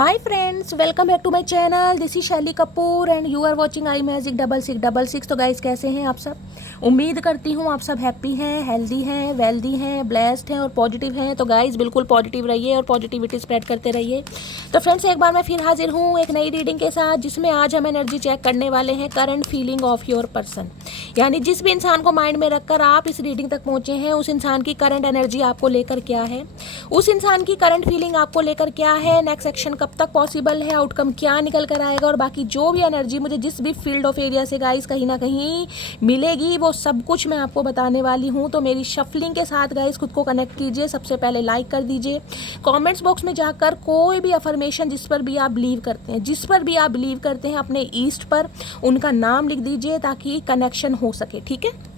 Hi friends, welcome back to my channel. This is Shaily Kapoor and you are watching I magic 6666। तो guys, कैसे हैं आप सब? उम्मीद करती हूँ आप सब हैप्पी हैं, हेल्दी हैं, वेल्दी हैं, ब्लेस्ड हैं और पॉजिटिव हैं। तो गाइस, बिल्कुल पॉजिटिव रहिए और पॉजिटिविटी स्प्रेड करते रहिए। तो फ्रेंड्स, एक बार मैं फिर हाजिर हूँ एक नई रीडिंग के साथ, जिसमें आज हम एनर्जी चेक करने वाले हैं current feeling of your person. यानी जिस भी इंसान को माइंड में रखकर आप इस रीडिंग तक पहुँचे हैं, उस इंसान की करंट एनर्जी आपको लेकर क्या है, उस इंसान की करंट फीलिंग आपको लेकर क्या है, नेक्स्ट एक्शन कब तक पॉसिबल है, आउटकम क्या निकल कर आएगा, और बाकी जो भी एनर्जी मुझे जिस भी फील्ड ऑफ एरिया से गाइस कहीं ना कहीं मिलेगी, वो सब कुछ मैं आपको बताने वाली हूँ। तो मेरी शफलिंग के साथ गाइस खुद को कनेक्ट कीजिए। सबसे पहले लाइक कर दीजिए, कमेंट्स बॉक्स में जाकर कोई भी अफर्मेशन जिस पर भी आप बिलीव करते हैं, जिस पर भी आप बिलीव करते हैं अपने ईस्ट पर, उनका नाम लिख दीजिए ताकि कनेक्शन हो सके। ठीक है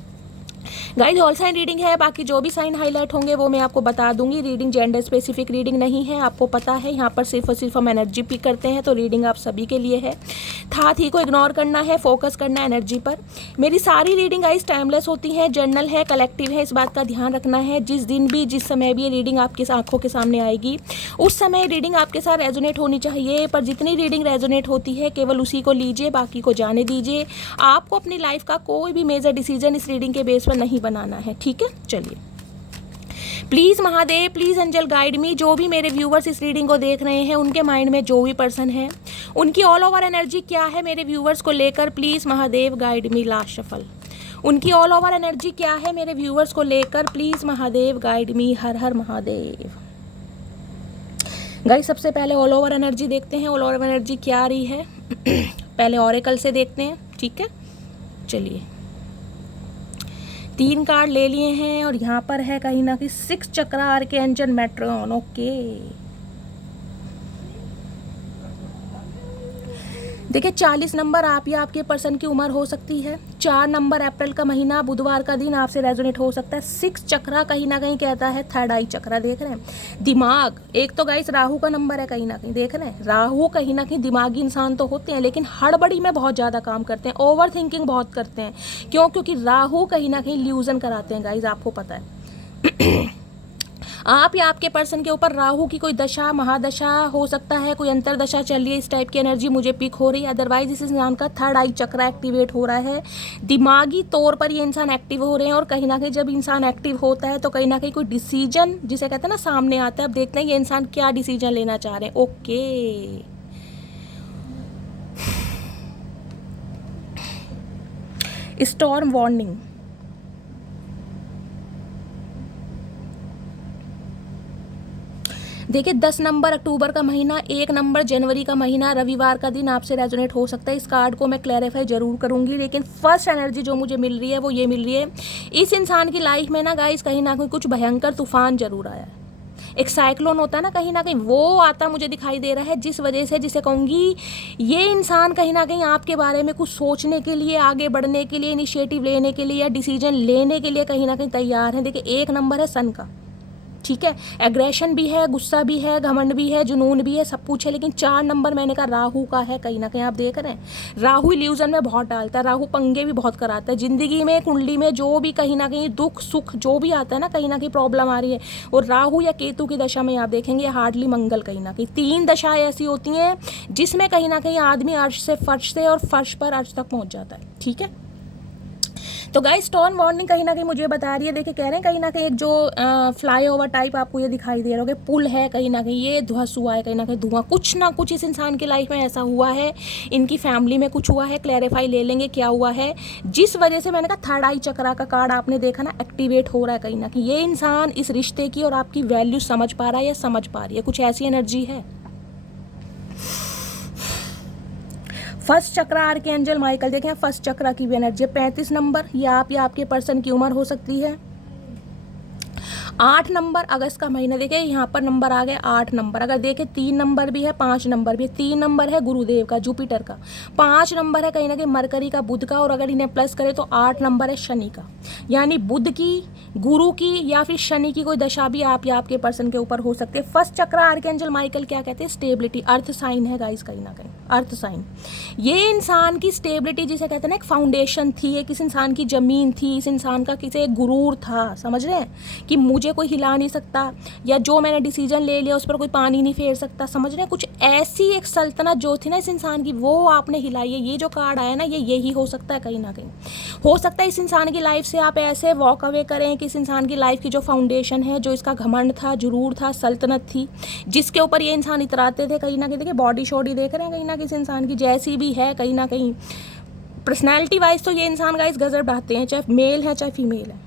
गाइज, ऑल साइन रीडिंग है, बाकी जो भी साइन हाईलाइट होंगे वो मैं आपको बता दूंगी। रीडिंग जेंडर स्पेसिफिक रीडिंग नहीं है, आपको पता है। यहाँ पर सिर्फ और सिर्फ हम एनर्जी पिक करते हैं, तो रीडिंग आप सभी के लिए है। था थी को इग्नोर करना है, फोकस करना है एनर्जी पर। मेरी सारी रीडिंग गाइज टाइमलेस होती है, जर्नल है, कलेक्टिव है, इस बात का ध्यान रखना है। जिस दिन भी जिस समय भी ये रीडिंग आपकी आंखों के सामने आएगी, उस समय रीडिंग आपके साथ रेजोनेट होनी चाहिए। पर जितनी रीडिंग रेजोनेट होती है केवल उसी को लीजिए, बाकी को जाने दीजिए। आपको अपनी लाइफ का कोई भी मेजर डिसीजन इस रीडिंग के बेस पर नहीं बनाना है। ठीक है, चलिए। Please Mahadev, please angel guide me. जो भी मेरे व्यूवर्स इस रीडिंग को देख रहे हैं, उनके माइंड में जो भी पर्सन है, उनकी ऑल ओवर एनर्जी क्या है मेरे व्यूवर्स को लेकर, please Mahadev guide me. Last shuffle. उनकी ऑल ओवर एनर्जी क्या है मेरे व्यूवर्स को लेकर, please Mahadev guide me. Her her Mahadev. Guys, सबसे पहले ऑल ओवर एनर्जी देखते हैं, ऑल ओवर एनर्जी क्या आ रही है। पहले ऑरेकल से देखते हैं। ठीक है, चलिए। 3 कार्ड ले लिए हैं और यहाँ पर है कहीं ना कहीं 6 चक्रा आर्कएंजल मेट्रॉन। ओके, देखिए 40 नंबर आप या आपके पर्सन की उम्र हो सकती है। 4 नंबर अप्रैल का महीना, बुधवार का दिन आपसे रेजोनेट हो सकता है। 6 चक्रा कहीं ना कहीं कहता है थर्ड आई चक्रा। देख रहे हैं दिमाग, एक तो गाइस राहु का नंबर है कहीं ना कहीं। देख रहे हैं राहु कहीं ना कहीं दिमागी इंसान तो होते हैं, लेकिन हड़बड़ी में बहुत ज़्यादा काम करते हैं, ओवर थिंकिंग बहुत करते हैं। क्यों? क्योंकि राहु कहीं ना कहीं ल्यूजन कराते हैं गाइस, आपको पता है। आप या आपके पर्सन के ऊपर राहु की कोई दशा महादशा हो सकता है, कोई अंतरदशा चल रही है, इस टाइप की एनर्जी मुझे पिक हो रही है। अदरवाइज इस इंसान का थर्ड आई चक्रा एक्टिवेट हो रहा है, दिमागी तौर पर ये इंसान एक्टिव हो रहे हैं। और कहीं ना कहीं जब इंसान एक्टिव होता है तो कहीं ना कहीं कोई डिसीजन जिसे कहते हैं ना सामने आता है। अब देखते हैं ये इंसान क्या डिसीजन लेना चाह रहे हैं। Okay, storm warning. देखिए 10 नंबर अक्टूबर का महीना, 1 नंबर जनवरी का महीना, रविवार का दिन आपसे रेजोनेट हो सकता है। इस कार्ड को मैं क्लैरिफाई जरूर करूंगी, लेकिन फर्स्ट एनर्जी जो मुझे मिल रही है वो ये मिल रही है, इस इंसान की लाइफ में ना गाइस कहीं ना कहीं कुछ भयंकर तूफान जरूर आया है। एक साइक्लोन होता है ना कहीं वो आता मुझे दिखाई दे रहा है, जिस वजह से जिसे कहूँगी ये इंसान कहीं ना कहीं आपके बारे में कुछ सोचने के लिए, आगे बढ़ने के लिए, इनिशिएटिव लेने के लिए या डिसीजन लेने के लिए कहीं ना कहीं तैयार है। देखिए 1 नंबर है सन का। ठीक है, एग्रेशन भी है, गुस्सा भी है, घमंड भी है, जुनून भी है, सब कुछ है। लेकिन 4 नंबर मैंने कहा राहु का है। कहीं ना कहीं आप देख रहे हैं राहु इल्यूजन में बहुत डालता है, राहु पंगे भी बहुत कराता है जिंदगी में, कुंडली में जो भी कहीं ना कहीं दुख सुख जो भी आता है ना, कहीं ना कहीं प्रॉब्लम आ रही है, और राहु या केतु की दशा में आप देखेंगे हार्डली मंगल। कहीं ना कहीं 3 दशाएं ऐसी होती हैं जिसमें कहीं ना कहीं आदमी अर्श से फर्श से और फर्श पर अर्श तक पहुंच जाता है। ठीक है, तो गाइस स्टॉर्म वार्निंग कहीं ना कहीं मुझे बता रही है। देखिए कह रहे हैं कहीं ना कहीं एक जो फ्लाई ओवर टाइप आपको ये दिखाई दे रहा होगा, पुल है कहीं ना कहीं, ये ध्वस्त हुआ है कहीं ना कहीं, धुआं कुछ ना कुछ इस इंसान की लाइफ में ऐसा हुआ है, इनकी फैमिली में कुछ हुआ है। क्लैरिफाई ले लेंगे क्या हुआ है, जिस वजह से मैंने कहा थर्ड आई चक्रा का कार्ड आपने देखा ना एक्टिवेट हो रहा है। कहीं ना कहीं ये इंसान इस रिश्ते की और आपकी वैल्यू समझ पा रहा है या समझ पा रही है, कुछ ऐसी एनर्जी है। फर्स्ट चक्रा आर्कएंजल माइकल। देखें फर्स्ट चक्रा की भी एनर्जी 35 नंबर, ये आप या आपके पर्सन की उम्र हो सकती है। 8 नंबर अगस्त का महीना, देखिए यहाँ पर नंबर आ गए 8 नंबर। अगर देखें 3 नंबर भी है, 5 नंबर भी है। 3 नंबर है गुरुदेव का, जुपिटर का। 5 नंबर है कहीं ना कहीं मरकरी का, बुध का, और अगर इन्हें प्लस करें तो 8 नंबर है शनि का। यानी बुध की, गुरु की या फिर शनि की कोई दशा भी आप या आपके पर्सन के ऊपर हो सकते हैं। फर्स्ट चक्रा आर्कएंजल माइकल क्या कहते हैं, स्टेबिलिटी, अर्थ साइन है गाइस कहीं ना कहीं, अर्थ साइन। ये इंसान की स्टेबिलिटी जिसे कहते हैं ना, एक फाउंडेशन थी, एक इस इंसान की जमीन थी, इस इंसान का किसी एक गुरूर था। समझ रहे हैं कि मुझे मुझे कोई हिला नहीं सकता, या जो मैंने डिसीजन ले लिया उस पर कोई पानी नहीं फेर सकता। समझ रहे हैं? कुछ ऐसी एक सल्तनत जो थी ना इस इंसान की, वो आपने हिलाई है। ये जो कार्ड आया ना, ये यही हो सकता है। कहीं ना कहीं हो सकता है इस इंसान की लाइफ से आप ऐसे वॉक अवे करें कि इस इंसान की लाइफ की जो फाउंडेशन है, जो इसका घमंड था, जुरूर था, सल्तनत थी, जिसके ऊपर ये इंसान इतराते थे, कहीं ना कहीं देखिए बॉडी शॉडी देख रहे हैं कहीं ना कहीं इस इंसान की जैसी भी है, कहीं ना कहीं पर्सनैलिटी वाइज तो ये इंसान गाइस गजब ढाते हैं, चाहे मेल है चाहे फीमेल है।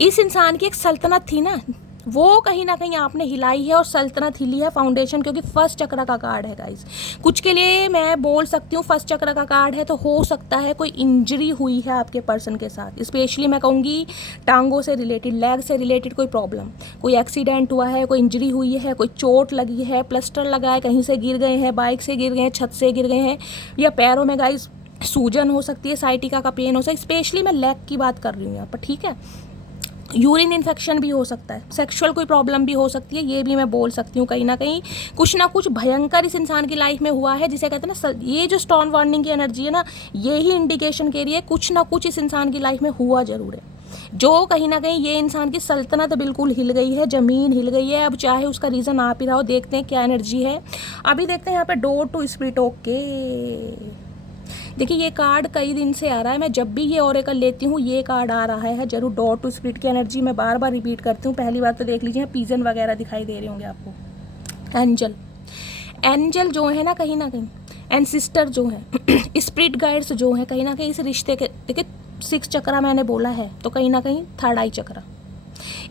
इस इंसान की एक सल्तनत थी ना, वो कहीं ना कहीं आपने हिलाई है, और सल्तनत हिली है, फाउंडेशन, क्योंकि फर्स्ट चक्र का कार्ड है गाइस। कुछ के लिए मैं बोल सकती हूँ फर्स्ट चक्र का कार्ड है, तो हो सकता है कोई इंजरी हुई है आपके पर्सन के साथ, स्पेशली मैं कहूँगी टांगों से रिलेटेड, लेग से रिलेटेड कोई प्रॉब्लम, कोई एक्सीडेंट हुआ है, कोई इंजरी हुई है, कोई चोट लगी है, प्लास्टर लगा है, कहीं से गिर गए हैं, बाइक से गिर गए हैं, छत से गिर गए हैं, या पैरों में गाइस सूजन हो सकती है, साइटिका का पेन हो सकता है। स्पेशली मैं लेग की बात कर रही हूँ यहाँ पर, ठीक है। यूरिन इन्फेक्शन भी हो सकता है, सेक्सुअल कोई प्रॉब्लम भी हो सकती है, ये भी मैं बोल सकती हूँ। कहीं ना कुछ भयंकर इस इंसान की लाइफ में हुआ है, जिसे कहते हैं ना, ये जो स्टॉर्म वार्निंग की एनर्जी है ना, ये ही इंडिकेशन के लिए कुछ ना कुछ इस इंसान की लाइफ में हुआ जरूर है, जो कहीं ना कहीं ये इंसान की सल्तनत बिल्कुल हिल गई है, ज़मीन हिल गई है। अब चाहे उसका रीज़न आप ही रहो, देखते हैं क्या एनर्जी है। अभी देखते हैं यहाँ पे डोर टू स्पिरिट। ओके, देखिए ये कार्ड कई दिन से आ रहा है, मैं जब भी ये ओरेकल लेती हूँ ये कार्ड आ रहा है जरूर। डोर टू स्पिरिट की एनर्जी मैं बार बार रिपीट करती हूँ। पहली बार तो देख लीजिए पीजन वगैरह दिखाई दे रहे होंगे आपको। एंजल जो है ना कहीं एंसिस्टर जो है, स्पिरिट गाइड्स जो है, कहीं ना कहीं इस रिश्ते के, देखिए 6 चक्रा मैंने बोला है, तो कहीं ना कहीं थर्ड आई चक्रा,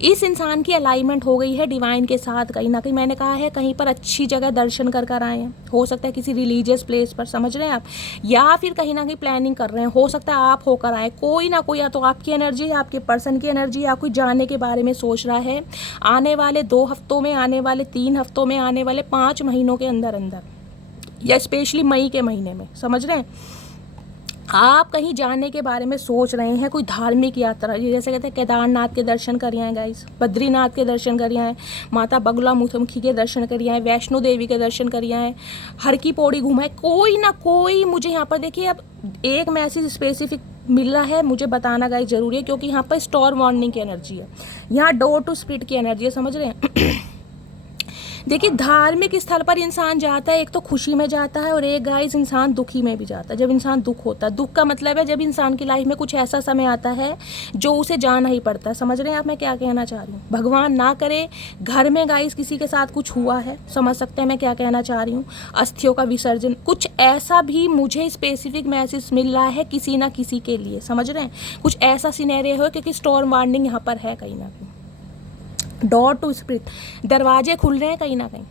इस इंसान की अलाइनमेंट हो गई है डिवाइन के साथ। कहीं ना कहीं मैंने कहा है कहीं पर अच्छी जगह दर्शन कर आए हैं, हो सकता है किसी रिलीजियस प्लेस पर, समझ रहे हैं आप, या फिर कहीं ना कहीं प्लानिंग कर रहे हैं, हो सकता है आप होकर आए। कोई ना कोई, या तो आपकी एनर्जी, या आपके पर्सन की एनर्जी, या कोई जाने के बारे में सोच रहा है आने वाले 2 हफ्तों में, आने वाले 3 हफ्तों में, आने वाले 5 महीनों के अंदर अंदर, या स्पेशली मई के महीने में। समझ रहे हैं? आप कहीं जाने के बारे में सोच रहे हैं, कोई धार्मिक यात्रा, जैसे कहते हैं केदारनाथ के दर्शन करिए हैं गाइस, बद्रीनाथ के दर्शन करिए हैं, माता बगलामुखी के दर्शन करिए हैं, वैष्णो देवी के दर्शन करिए हैं, हर की पौड़ी घुमाए, कोई ना कोई। मुझे यहाँ पर देखिए अब एक मैसेज स्पेसिफिक मिल रहा है, मुझे बताना गाइस जरूरी है, क्योंकि यहाँ पर स्टॉर्म वार्निंग की एनर्जी है, यहाँ डोर टू स्पिरिट की एनर्जी है। समझ रहे हैं? देखिए धार्मिक स्थल पर इंसान जाता है, एक तो खुशी में जाता है, और एक गाइस इंसान दुखी में भी जाता है। जब इंसान दुख होता है, दुख का मतलब है जब इंसान की लाइफ में कुछ ऐसा समय आता है जो उसे जाना ही पड़ता है। समझ रहे हैं आप मैं क्या कहना चाह रही हूँ? भगवान ना करे घर में गाइस किसी के साथ कुछ हुआ है, समझ सकते हैं मैं क्या कहना चाह रही हूँ, अस्थियों का विसर्जन, कुछ ऐसा भी मुझे स्पेसिफिक मैसेज मिल रहा है किसी ना किसी के लिए। समझ रहे हैं? कुछ ऐसा सिनेरियो हो, क्योंकि स्टॉर्म वार्निंग यहाँ पर है कहीं ना कहीं। डोर टू स्पिरिट, दरवाजे खुल रहे हैं कहीं ना कहीं,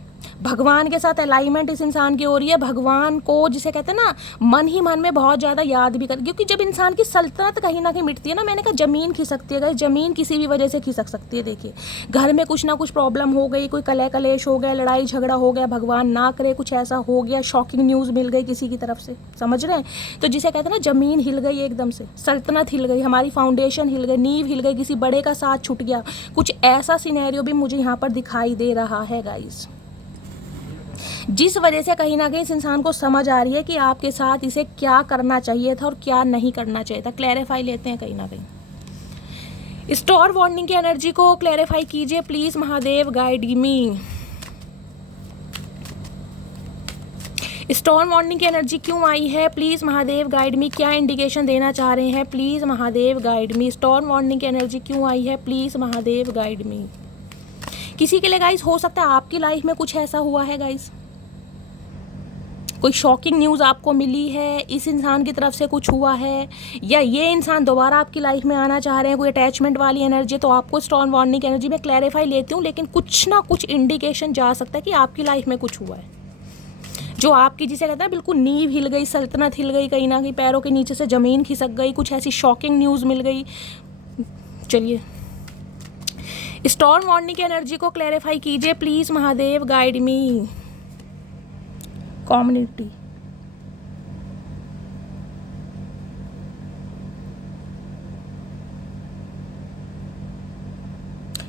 भगवान के साथ अलाइनमेंट इस इंसान की हो रही है। भगवान को जिसे कहते हैं ना, मन ही मन में बहुत ज़्यादा याद भी कर, क्योंकि जब इंसान की सल्तनत कहीं ना कहीं मिटती है ना, मैंने कहा ज़मीन खिसकती है। ज़मीन किसी भी वजह से खिसक सकती है। देखिए घर में कुछ ना कुछ प्रॉब्लम हो गई, कोई कलह कलेश हो गया, लड़ाई झगड़ा हो गया, भगवान ना करे कुछ ऐसा हो गया, शॉकिंग न्यूज़ मिल गई किसी की तरफ से। समझ रहे हैं? तो जिसे कहते हैं ना, ज़मीन हिल गई एकदम से, सल्तनत हिल गई, हमारी फाउंडेशन हिल गई, नींव हिल गई, किसी बड़े का साथ छूट गया, कुछ ऐसा सिनेरियो भी मुझे यहाँ पर दिखाई दे रहा है गाइस, जिस वजह से कहीं ना कहीं इस इंसान को समझ आ रही है कि आपके साथ इसे क्या करना चाहिए था और क्या नहीं करना चाहिए था। क्लैरिफाई लेते हैं कहीं ना कहीं। स्टॉर्म वार्निंग की एनर्जी को क्लैरिफाई कीजिए please, Mahadev guide me. Storm warning की एनर्जी क्यों आई है प्लीज महादेव गाइड मी, क्या इंडिकेशन देना चाह रहे हैं please Mahadev guide me. Storm warning की एनर्जी क्यों आई है प्लीज महादेव गाइड मी। किसी के लिए गाइस हो सकता है आपकी लाइफ में कुछ ऐसा हुआ है गाइस, कोई शॉकिंग न्यूज़ आपको मिली है, इस इंसान की तरफ से कुछ हुआ है, या ये इंसान दोबारा आपकी लाइफ में आना चाह रहे हैं, कोई अटैचमेंट वाली एनर्जी, तो आपको स्टॉर्म वार्निंग एनर्जी में क्लैरिफाई लेती हूँ, लेकिन कुछ ना कुछ इंडिकेशन जा सकता है कि आपकी लाइफ में कुछ हुआ है जो आपकी, जिसे कहता है बिल्कुल नींव हिल गई, सल्तनत हिल गई, कहीं ना कहीं पैरों के नीचे से ज़मीन खिसक गई, कुछ ऐसी शॉकिंग न्यूज़ मिल गई। चलिए स्टॉर्म वार्निंग की एनर्जी को क्लैरिफाई कीजिए please Mahadev guide me. Community,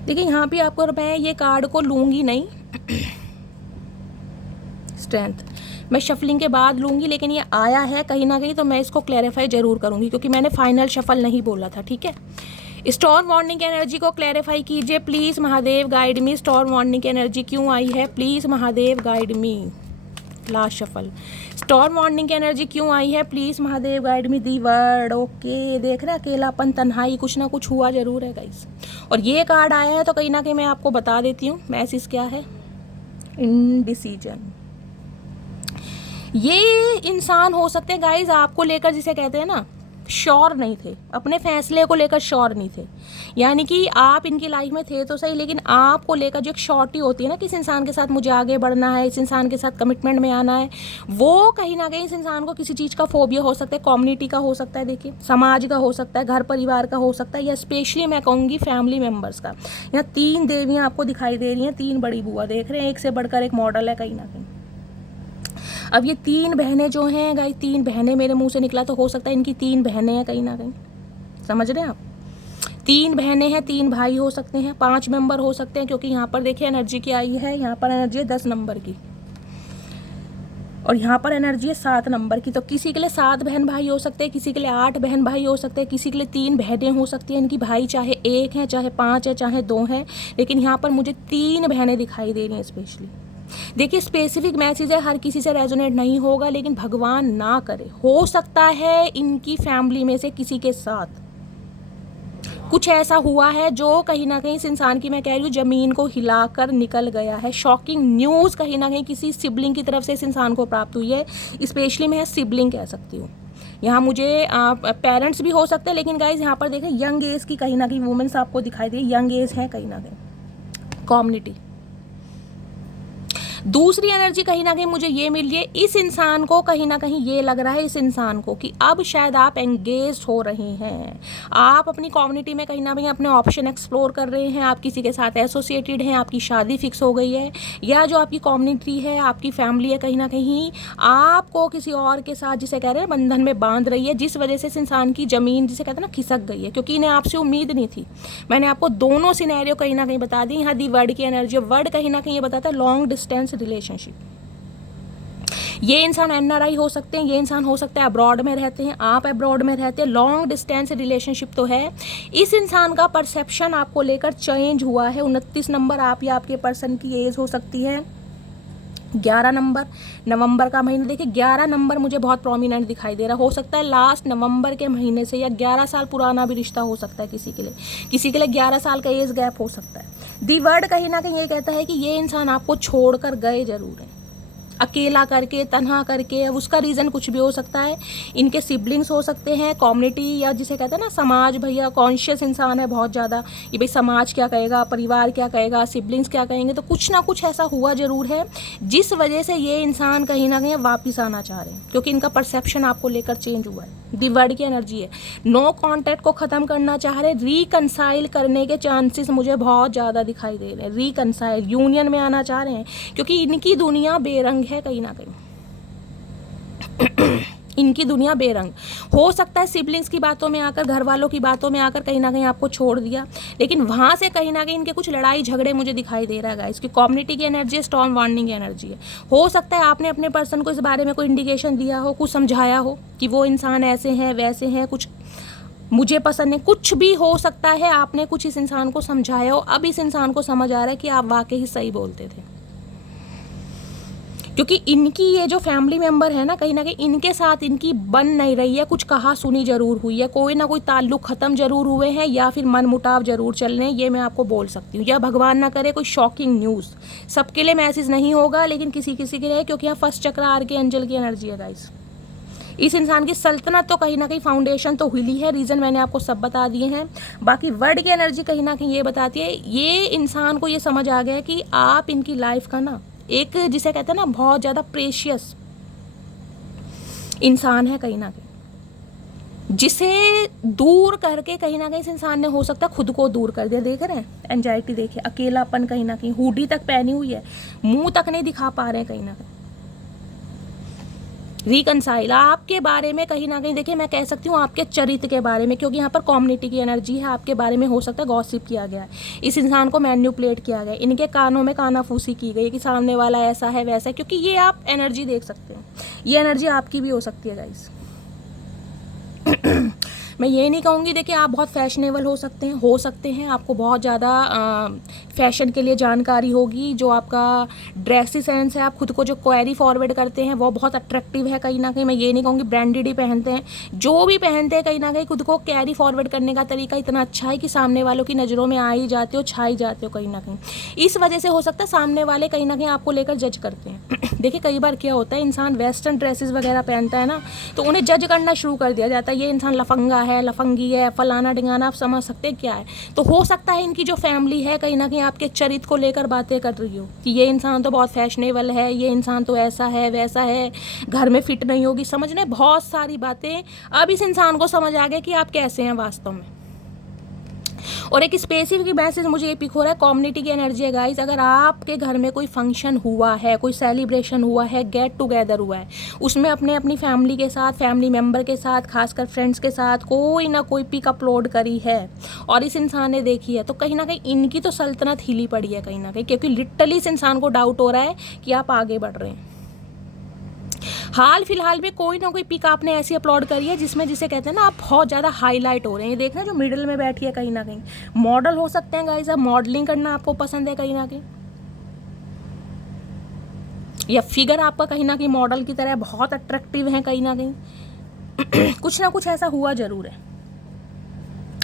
देखिए यहाँ पे आपको मैं ये कार्ड को लूँगी नहीं, स्ट्रेंथ मैं शफलिंग के बाद लूँगी, लेकिन ये आया है कहीं ना कहीं तो मैं इसको क्लैरिफाई ज़रूर करूँगी, क्योंकि मैंने फाइनल शफल नहीं बोला था। ठीक है, स्टॉर्म वार्निंग एनर्जी को क्लैरिफाई कीजिए please Mahadev guide me. Storm warning energy क्यों आई है, please Mahadev guide me. Last shuffle, storm warning energy क्यों आई है, please Mahadev guide me. The word, okay, देख रहे हैं अकेलापन, तन्हाई, कुछ ना कुछ हुआ जरूर है गाइस। और ये कार्ड आया है तो कहीं ना कहीं मैं आपको बता देती हूँ मैसेज क्या है। इनडिसीजन, ये इंसान हो सकते हैं गाइज आपको लेकर, जिसे कहते हैं ना श्योर नहीं थे, अपने फैसले को लेकर श्योर नहीं थे। यानी कि आप इनकी लाइफ में थे तो सही, लेकिन आपको लेकर जो एक श्योरिटी होती है ना कि इस इंसान के साथ मुझे आगे बढ़ना है, इस इंसान के साथ कमिटमेंट में आना है, वो कहीं ना कहीं इस इंसान को किसी चीज़ का फोबिया हो सकता है, कम्युनिटी का हो सकता है, देखिए समाज का हो सकता है, घर परिवार का हो सकता है, या स्पेशली मैं कहूँगी फैमिली मेम्बर्स का। यहाँ 3 देवियाँ आपको दिखाई दे रही हैं, 3 बड़ी बुआ देख रहे हैं, एक से बढ़कर एक मॉडल है कहीं ना कहीं। अब ये 3 बहनें जो हैं गाइस, 3 बहनें मेरे मुंह से निकला तो हो सकता है इनकी 3 बहनें हैं कहीं ना कहीं, समझ रहे हैं आप। 3 बहनें हैं, 3 भाई हो सकते हैं, 5 मेंबर हो सकते हैं, क्योंकि यहाँ पर देखिए एनर्जी क्या आई है, यहाँ पर एनर्जी है 10 नंबर की और यहाँ पर एनर्जी है 7 नंबर की। तो किसी के लिए 7 बहन भाई हो सकते हैं, किसी के लिए 8 बहन भाई हो सकते हैं, किसी के लिए 3 बहनें हो सकती हैं। इनकी भाई चाहे 1 है, चाहे 5 है, चाहे 2 हैं, लेकिन यहाँ पर मुझे 3 बहनें दिखाई दे रही हैं स्पेशली। देखिए स्पेसिफिक मैसेज है, हर किसी से रेजोनेट नहीं होगा, लेकिन भगवान ना करे, हो सकता है इनकी फैमिली में से किसी के साथ कुछ ऐसा हुआ है जो कहीं ना कहीं इस इंसान की, मैं कह रही हूँ, ज़मीन को हिलाकर निकल गया है। शॉकिंग न्यूज़ कहीं ना कहीं किसी सिबलिंग की तरफ से इस इंसान को प्राप्त हुई है, स्पेशली मैं सिबलिंग कह सकती हूँ। यहाँ मुझे पेरेंट्स भी हो सकते हैं, लेकिन गाइज यहाँ पर देखें यंग एज की कहीं ना कहीं वुमेन्स आपको दिखाई दे, यंग एज है कहीं ना कहीं, कम्युनिटी। दूसरी एनर्जी कहीं ना कहीं मुझे ये मिली है, इस इंसान को कहीं ना कहीं ये लग रहा है इस इंसान को कि अब शायद आप एंगेज हो रहे हैं, आप अपनी कम्युनिटी में कहीं ना कहीं अपने ऑप्शन एक्सप्लोर कर रहे हैं, आप किसी के साथ एसोसिएटेड हैं, आपकी शादी फिक्स हो गई है, या जो आपकी कम्युनिटी है, आपकी फैमिली है, कहीं ना कहीं आपको किसी और के साथ, जिसे कह रहे हैं बंधन में बांध रही है, जिस वजह से इस इंसान की ज़मीन, जिसे कहते हैं ना, खिसक गई है, क्योंकि इन्हें आपसे उम्मीद नहीं थी। मैंने आपको दोनों सिनेरियो कहीं ना कहीं बता दी। यहाँ दी वर्ड की एनर्जी, वर्ड कहीं ना कहीं ये बताता है लॉन्ग डिस्टेंस रिलेशनशिप। ये इंसान एनआरआई हो सकते हैं, ये इंसान हो सकता है अब्रॉड में रहते हैं, आप अब्रॉड में रहते हैं, लॉन्ग डिस्टेंस रिलेशनशिप तो है। इस इंसान का परसेप्शन आपको लेकर चेंज हुआ है। 29 नंबर आप या आपके पर्सन की एज हो सकती है। 11 नंबर, नवंबर का महीना, देखिए 11 नंबर मुझे बहुत प्रोमिनेंट दिखाई दे रहा, हो सकता है लास्ट नवंबर के महीने से, या 11 साल पुराना भी रिश्ता हो सकता है किसी के लिए, किसी के लिए 11 साल का एज गैप हो सकता है। दी वर्ड कहीं ना कहीं ये कहता है कि ये इंसान आपको छोड़कर गए जरूर हैं, अकेला करके, तन्हा करके। अब उसका रीज़न कुछ भी हो सकता है, इनके सिबलिंग्स हो सकते हैं, कम्युनिटी, या जिसे कहते हैं ना समाज, भैया कॉन्शियस इंसान है बहुत ज़्यादा, ये भाई समाज क्या कहेगा, परिवार क्या कहेगा, सिबलिंग्स क्या कहेंगे, तो कुछ ना कुछ ऐसा हुआ ज़रूर है जिस वजह से ये इंसान कहीं ना कहीं वापस आना चाह रहे हैं, क्योंकि इनका परसेप्शन आपको लेकर चेंज हुआ है। दी वर्ड की एनर्जी है, नो कॉन्टैक्ट को ख़त्म करना चाह रहे, रिकनसाइल करने के चांसेस मुझे बहुत ज़्यादा दिखाई दे रहे हैं, रिकनसाइल, यूनियन में आना चाह रहे हैं, क्योंकि इनकी दुनिया बेरंग है कहीं ना कहीं। इनकी दुनिया बेरंग हो सकता है, सिबलिंग्स की बातों में आकर, घर वालों की बातों में आकर कहीं ना कहीं आपको छोड़ दिया, लेकिन वहाँ से कहीं ना कहीं इनके कुछ लड़ाई झगड़े मुझे दिखाई दे रहा है गाइस। इसकी कम्युनिटी की एनर्जी है, स्टॉर्म वार्निंग एनर्जी है। हो सकता है आपने अपने पर्सन को इस बारे में कोई इंडिकेशन दिया हो, कुछ समझाया हो कि वो इंसान ऐसे हैं वैसे हैं, कुछ मुझे पसंद नहीं, कुछ भी हो सकता है। आपने कुछ इस इंसान को समझाया हो, अब इस इंसान को समझ आ रहा है कि आप वाकई ही सही बोलते थे, क्योंकि इनकी ये जो फैमिली मेंबर है ना कहीं इनके साथ इनकी बन नहीं रही है, कुछ कहा सुनी जरूर हुई है, कोई ना कोई ताल्लुक ख़त्म जरूर हुए हैं, या फिर मन मुटाव जरूर चल रहे हैं, ये मैं आपको बोल सकती हूँ। या भगवान ना करे कोई शॉकिंग न्यूज़, सबके लिए मैसेज नहीं होगा, लेकिन किसी किसी के लिए, क्योंकि यहाँ फर्स्ट चक्र आर्के एंजल की एनर्जी है गाइस। इस इंसान की सल्तनत तो कहीं ना कहीं फाउंडेशन तो हिली है, रीज़न मैंने आपको सब बता दिए हैं। बाकी वर्ड की एनर्जी कहीं ना कहीं ये बताती है, ये इंसान को ये समझ आ गया है कि आप इनकी लाइफ का ना एक, जिसे कहते हैं ना, बहुत ज़्यादा प्रेशियस इंसान है कहीं ना कहीं, जिसे दूर करके कहीं ना कहीं इस इंसान ने हो सकता है खुद को दूर कर दिया। देख रहे हैं एंजाइटी, देखिए अकेलापन, कहीं ना कहीं हुडी तक पहनी हुई है, मुंह तक नहीं दिखा पा रहे हैं कहीं ना कहीं। रिकनसाइल आपके बारे में कहीं ना कहीं, देखिए मैं कह सकती हूँ आपके चरित्र के बारे में, क्योंकि यहाँ पर कम्युनिटी की एनर्जी है, आपके बारे में हो सकता है गॉसिप किया गया है, इस इंसान को मैन्युपुलेट किया गया है, इनके कानों में कानाफूसी की गई है कि सामने वाला ऐसा है वैसा है, क्योंकि ये आप एनर्जी देख सकते हैं, ये एनर्जी आपकी भी हो सकती है गाइस। मैं ये नहीं कहूँगी देखिए आप बहुत फैशनेबल हो सकते हैं, आपको बहुत ज़्यादा फैशन के लिए जानकारी होगी, जो आपका ड्रेसी सेंस है, आप खुद को जो क्वेरी फॉरवर्ड करते हैं वो बहुत अट्रैक्टिव है कहीं ना कहीं। मैं ये नहीं कहूँगी ब्रांडेड ही पहनते हैं, जो भी पहनते हैं कहीं ना कहीं खुद को कैरी फॉरवर्ड करने का तरीका इतना अच्छा है कि सामने वालों की नज़रों में आ ही जाते हो, छा ही जाते हो कहीं ना कहीं। इस वजह से हो सकता है सामने वाले कहीं ना कहीं आपको लेकर जज करते हैं। देखिए कई बार क्या होता है, इंसान वेस्टर्न ड्रेसेस वगैरह पहनता है ना, तो उन्हें जज करना शुरू कर दिया जाता है, ये इंसान लफंगा है, लफंगी है, फलाना ढिंगाना, आप समझ सकते हैं क्या है। तो हो सकता है इनकी जो फैमिली है कहीं ना कहीं आपके चरित्र को लेकर बातें कर रही हो कि ये इंसान तो बहुत फैशनेबल है, ये इंसान तो ऐसा है वैसा है, घर में फिट नहीं होगी, समझ रहे, बहुत सारी बातें। अब इस इंसान को समझ आ गया कि आप कैसे हैं वास्तव में। और एक स्पेसिफिक मैसेज मुझे ये पिक हो रहा है, कम्युनिटी की एनर्जी है गाइस। अगर आपके घर में कोई फंक्शन हुआ है, कोई सेलिब्रेशन हुआ है, गेट टुगेदर हुआ है, उसमें अपनी फैमिली के साथ, फैमिली मेम्बर के साथ, खासकर फ्रेंड्स के साथ कोई ना कोई पिक अपलोड करी है और इस इंसान ने देखी है, तो कहीं ना कहीं इनकी तो सल्तनत हिली पड़ी है कहीं ना कहीं, क्योंकि लिटरली इस इंसान को डाउट हो रहा है कि आप आगे बढ़ रहे हैं। हाल फिलहाल में कोई ना कोई पिक आपने ऐसी अपलोड करी है जिसमें, जिसे कहते हैं ना, आप बहुत ज़्यादा हाईलाइट हो रहे हैं। देखना जो मिडिल में बैठी है कहीं ना कहीं मॉडल हो सकते हैं गाइस, आप मॉडलिंग करना आपको पसंद है कहीं ना कहीं, या फिगर आपका कहीं ना कहीं मॉडल की तरह बहुत अट्रैक्टिव है कहीं ना कहीं। कुछ ना कुछ ऐसा हुआ जरूर है।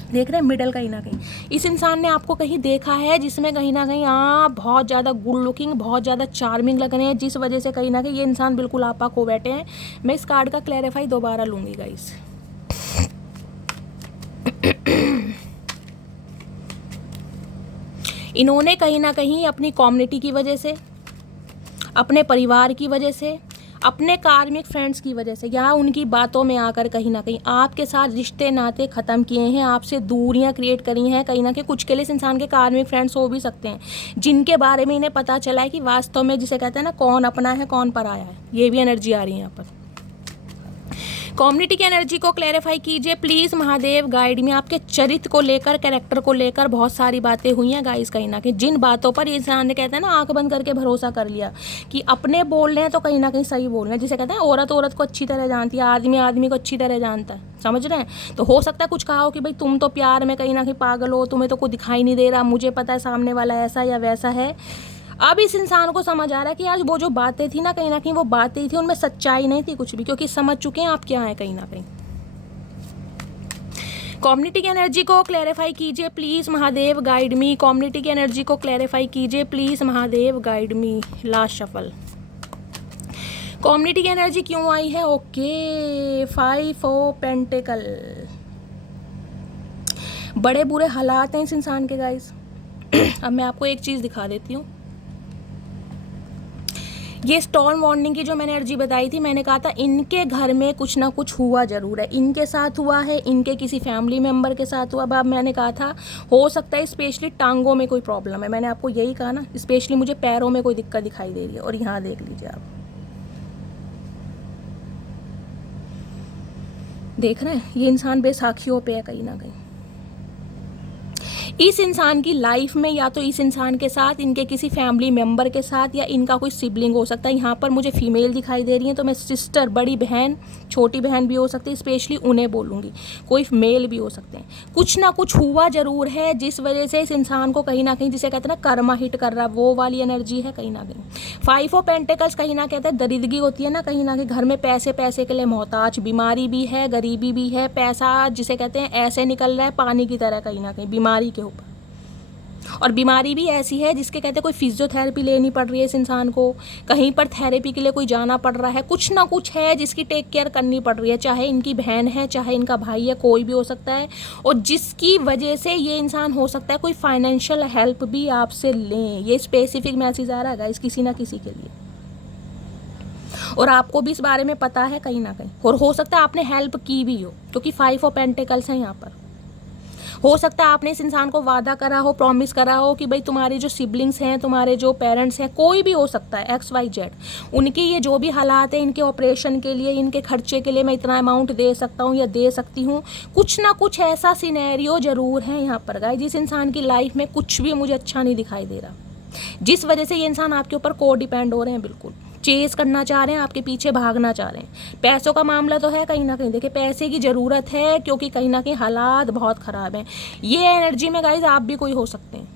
देख रहे हैं मिडल कहीं ना कहीं इस इंसान ने आपको कहीं देखा है जिसमें कहीं ना कहीं आप बहुत ज़्यादा गुड लुकिंग, बहुत ज़्यादा चार्मिंग लग रहे हैं, जिस वजह से कहीं ना कहीं ये इंसान बिल्कुल आपा खो बैठे हैं। मैं इस कार्ड का क्लैरिफाई दोबारा लूँगी गाइस। इन्होंने कहीं ना कहीं अपनी कम्युनिटी की वजह से, अपने परिवार की वजह से, अपने कार्मिक फ्रेंड्स की वजह से, या उनकी बातों में आकर कहीं ना कहीं आपके साथ रिश्ते नाते ख़त्म किए हैं, आपसे दूरियां क्रिएट करी हैं कहीं ना कहीं। कुछ के लिए इस इंसान के कार्मिक फ्रेंड्स हो भी सकते हैं जिनके बारे में इन्हें पता चला है कि वास्तव में, जिसे कहते हैं ना, कौन अपना है कौन पराया है। ये भी एनर्जी आ रही है यहाँ पर। कम्युनिटी की एनर्जी को क्लैरिफाई कीजिए प्लीज़ महादेव, गाइड में आपके चरित्र को लेकर, कैरेक्टर को लेकर बहुत सारी बातें हुई हैं गाइस कहीं ना कहीं, जिन बातों पर इंसान ने, कहते हैं ना, आंख बंद करके भरोसा कर लिया कि अपने बोल रहे हैं तो कहीं ना कहीं सही बोल रहे हैं। जिसे कहते हैं औरत औरत को अच्छी तरह जानती है, आदमी आदमी को अच्छी तरह जानता है, समझ रहे हैं। तो हो सकता है कुछ कहा हो कि भाई तुम तो प्यार में कहीं ना कहीं पागल हो, तुम्हें तो कोई दिखाई नहीं दे रहा, मुझे पता है सामने वाला ऐसा या वैसा है। अब इस इंसान को समझ आ रहा है कि आज वो जो बातें थी ना कहीं वो बातें थी, उनमें सच्चाई नहीं थी कुछ भी, क्योंकि समझ चुके हैं आप क्या हैं कहीं ना कहीं। कम्युनिटी की एनर्जी को क्लैरिफाई कीजिए please Mahadev, guide me. Community की एनर्जी को क्लैरिफाई कीजिए please Mahadev, guide me. Last shuffle. Community की एनर्जी क्यों आई है? Okay, 5 of pentacle. बड़े बुरे हालात हैं इस इंसान के गाइस। अब मैं आपको एक चीज़ दिखा देती हूँ। ये स्टॉर्म वार्निंग की जो मैंने एनर्जी बताई थी, मैंने कहा था इनके घर में कुछ ना कुछ हुआ ज़रूर है, इनके साथ हुआ है, इनके किसी फैमिली मेम्बर के साथ हुआ। अब मैंने कहा था हो सकता है स्पेशली टांगों में कोई प्रॉब्लम है, मैंने आपको यही कहा ना, स्पेशली मुझे पैरों में कोई दिक्कत दिखाई दे रही है। और यहाँ देख लीजिए आप, देख रहे हैं ये इंसान बेसाखियों पे है कहीं ना कहीं। इस इंसान की लाइफ में या तो इस इंसान के साथ इनके किसी फैमिली मेम्बर के साथ या इनका कोई सिबलिंग हो सकता है। यहाँ पर मुझे फीमेल दिखाई दे रही है, तो मैं सिस्टर, बड़ी बहन, छोटी बहन भी हो सकती है, स्पेशली उन्हें बोलूँगी। कोई मेल भी हो सकते हैं। कुछ ना कुछ हुआ ज़रूर है जिस वजह से इस इंसान को कहीं ना कहीं, जिसे कहते हैं ना, कर्मा हिट कर रहा है, वो वाली एनर्जी है कहीं ना कहीं। 5 ऑफ पेंटिकल्स कहीं ना कहते हैं दरिद्रगी होती है ना कहीं घर में, पैसे के लिए मोहताज, बीमारी भी है, गरीबी भी है, पैसा जिसे कहते हैं ऐसे निकल रहा है पानी की तरह कहीं ना कहीं बीमारी के ऊपर। और बीमारी भी ऐसी है जिसके कहते हैं कोई फिजियोथेरेपी लेनी पड़ रही है इस इंसान को, कहीं पर थेरेपी के लिए कोई जाना पड़ रहा है, कुछ ना कुछ है जिसकी टेक केयर करनी पड़ रही है, चाहे इनकी बहन है, चाहे इनका भाई है, कोई भी हो सकता है। और जिसकी वजह से ये इंसान, हो सकता है कोई फाइनेंशियल हेल्प भी आपसे लें। ये स्पेसिफिक मैसेज आ रहा है गाइस किसी ना किसी के लिए, और आपको भी इस बारे में पता है कहीं ना कहीं, और हो सकता है आपने हेल्प की भी हो, क्योंकि 5 ऑफ पेंटिकल्स हैं यहाँ पर। हो सकता है आपने इस इंसान को वादा करा हो, प्रॉमिस करा हो कि भाई तुम्हारे जो सिबलिंग्स हैं, तुम्हारे जो पेरेंट्स हैं, कोई भी हो सकता है, XYZ, उनके ये जो भी हालात हैं, इनके ऑपरेशन के लिए, इनके खर्चे के लिए मैं इतना अमाउंट दे सकता हूँ या दे सकती हूँ। कुछ ना कुछ ऐसा सिनेरियो ज़रूर है यहाँ पर गाइस, जिस इंसान की लाइफ में कुछ भी मुझे अच्छा नहीं दिखाई दे रहा, जिस वजह से ये इंसान आपके ऊपर को डिपेंड हो रहे हैं बिल्कुल। चेस करना चाह रहे हैं, आपके पीछे भागना चाह रहे हैं। पैसों का मामला तो है कहीं ना कहीं, देखिए पैसे की ज़रूरत है क्योंकि कहीं ना कहीं हालात बहुत ख़राब हैं। ये एनर्जी में गाइज आप भी कोई हो सकते हैं।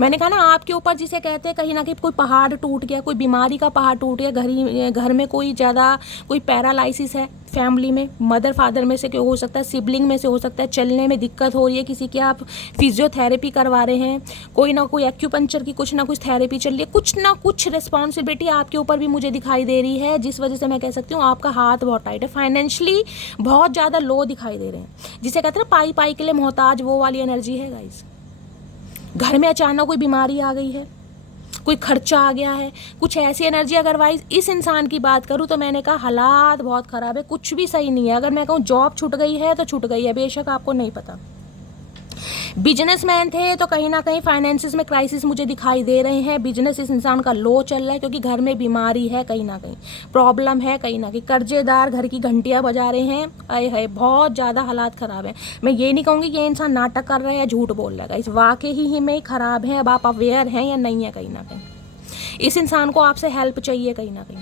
मैंने कहा ना आपके ऊपर जिसे कहते हैं कहीं ना कहीं कोई पहाड़ टूट गया, कोई बीमारी का पहाड़ टूट गया, घर में कोई ज़्यादा कोई पैरालाइसिस है फैमिली में, मदर फादर में से क्यों हो सकता है, सिबलिंग में से हो सकता है, चलने में दिक्कत हो रही है किसी की, आप फिजियोथेरेपी करवा रहे हैं, कोई ना कोई एक्यूपंक्चर की कुछ ना कुछ थेरेपी चल रही है, कुछ ना कुछ रिस्पॉन्सिबिलिटी आपके ऊपर भी मुझे दिखाई दे रही है, जिस वजह से मैं कह सकती हूँ आपका हाथ बहुत टाइट है, फाइनेंशियली बहुत ज़्यादा लो दिखाई दे रहे हैं, जिसे कहते हैं ना पाई पाई के लिए मोहताज, वो वाली एनर्जी है गाइस। घर में अचानक कोई बीमारी आ गई है, कोई खर्चा आ गया है, कुछ ऐसी एनर्जी। अदरवाइज इस इंसान की बात करूँ तो मैंने कहा हालात बहुत ख़राब है, कुछ भी सही नहीं है। अगर मैं कहूँ जॉब छूट गई है तो छूट गई है, बेशक आपको नहीं पता। बिजनेसमैन थे तो कहीं ना कहीं फाइनेंसिस में क्राइसिस मुझे दिखाई दे रहे हैं, बिजनेस इस इंसान का लो चल रहा है क्योंकि घर में बीमारी है, कहीं ना कहीं प्रॉब्लम है, कहीं ना कहीं कर्जेदार घर की घंटियां बजा रहे हैं, आए है बहुत ज़्यादा हालात ख़राब है। मैं ये नहीं कहूँगी ये इंसान नाटक कर रहा है या झूठ बोल रहा है, इस वाकई ही में ख़राब है। अब आप अवेयर हैं या नहीं है, कहीं ना कहीं इस इंसान को आपसे हेल्प चाहिए कहीं ना कहीं।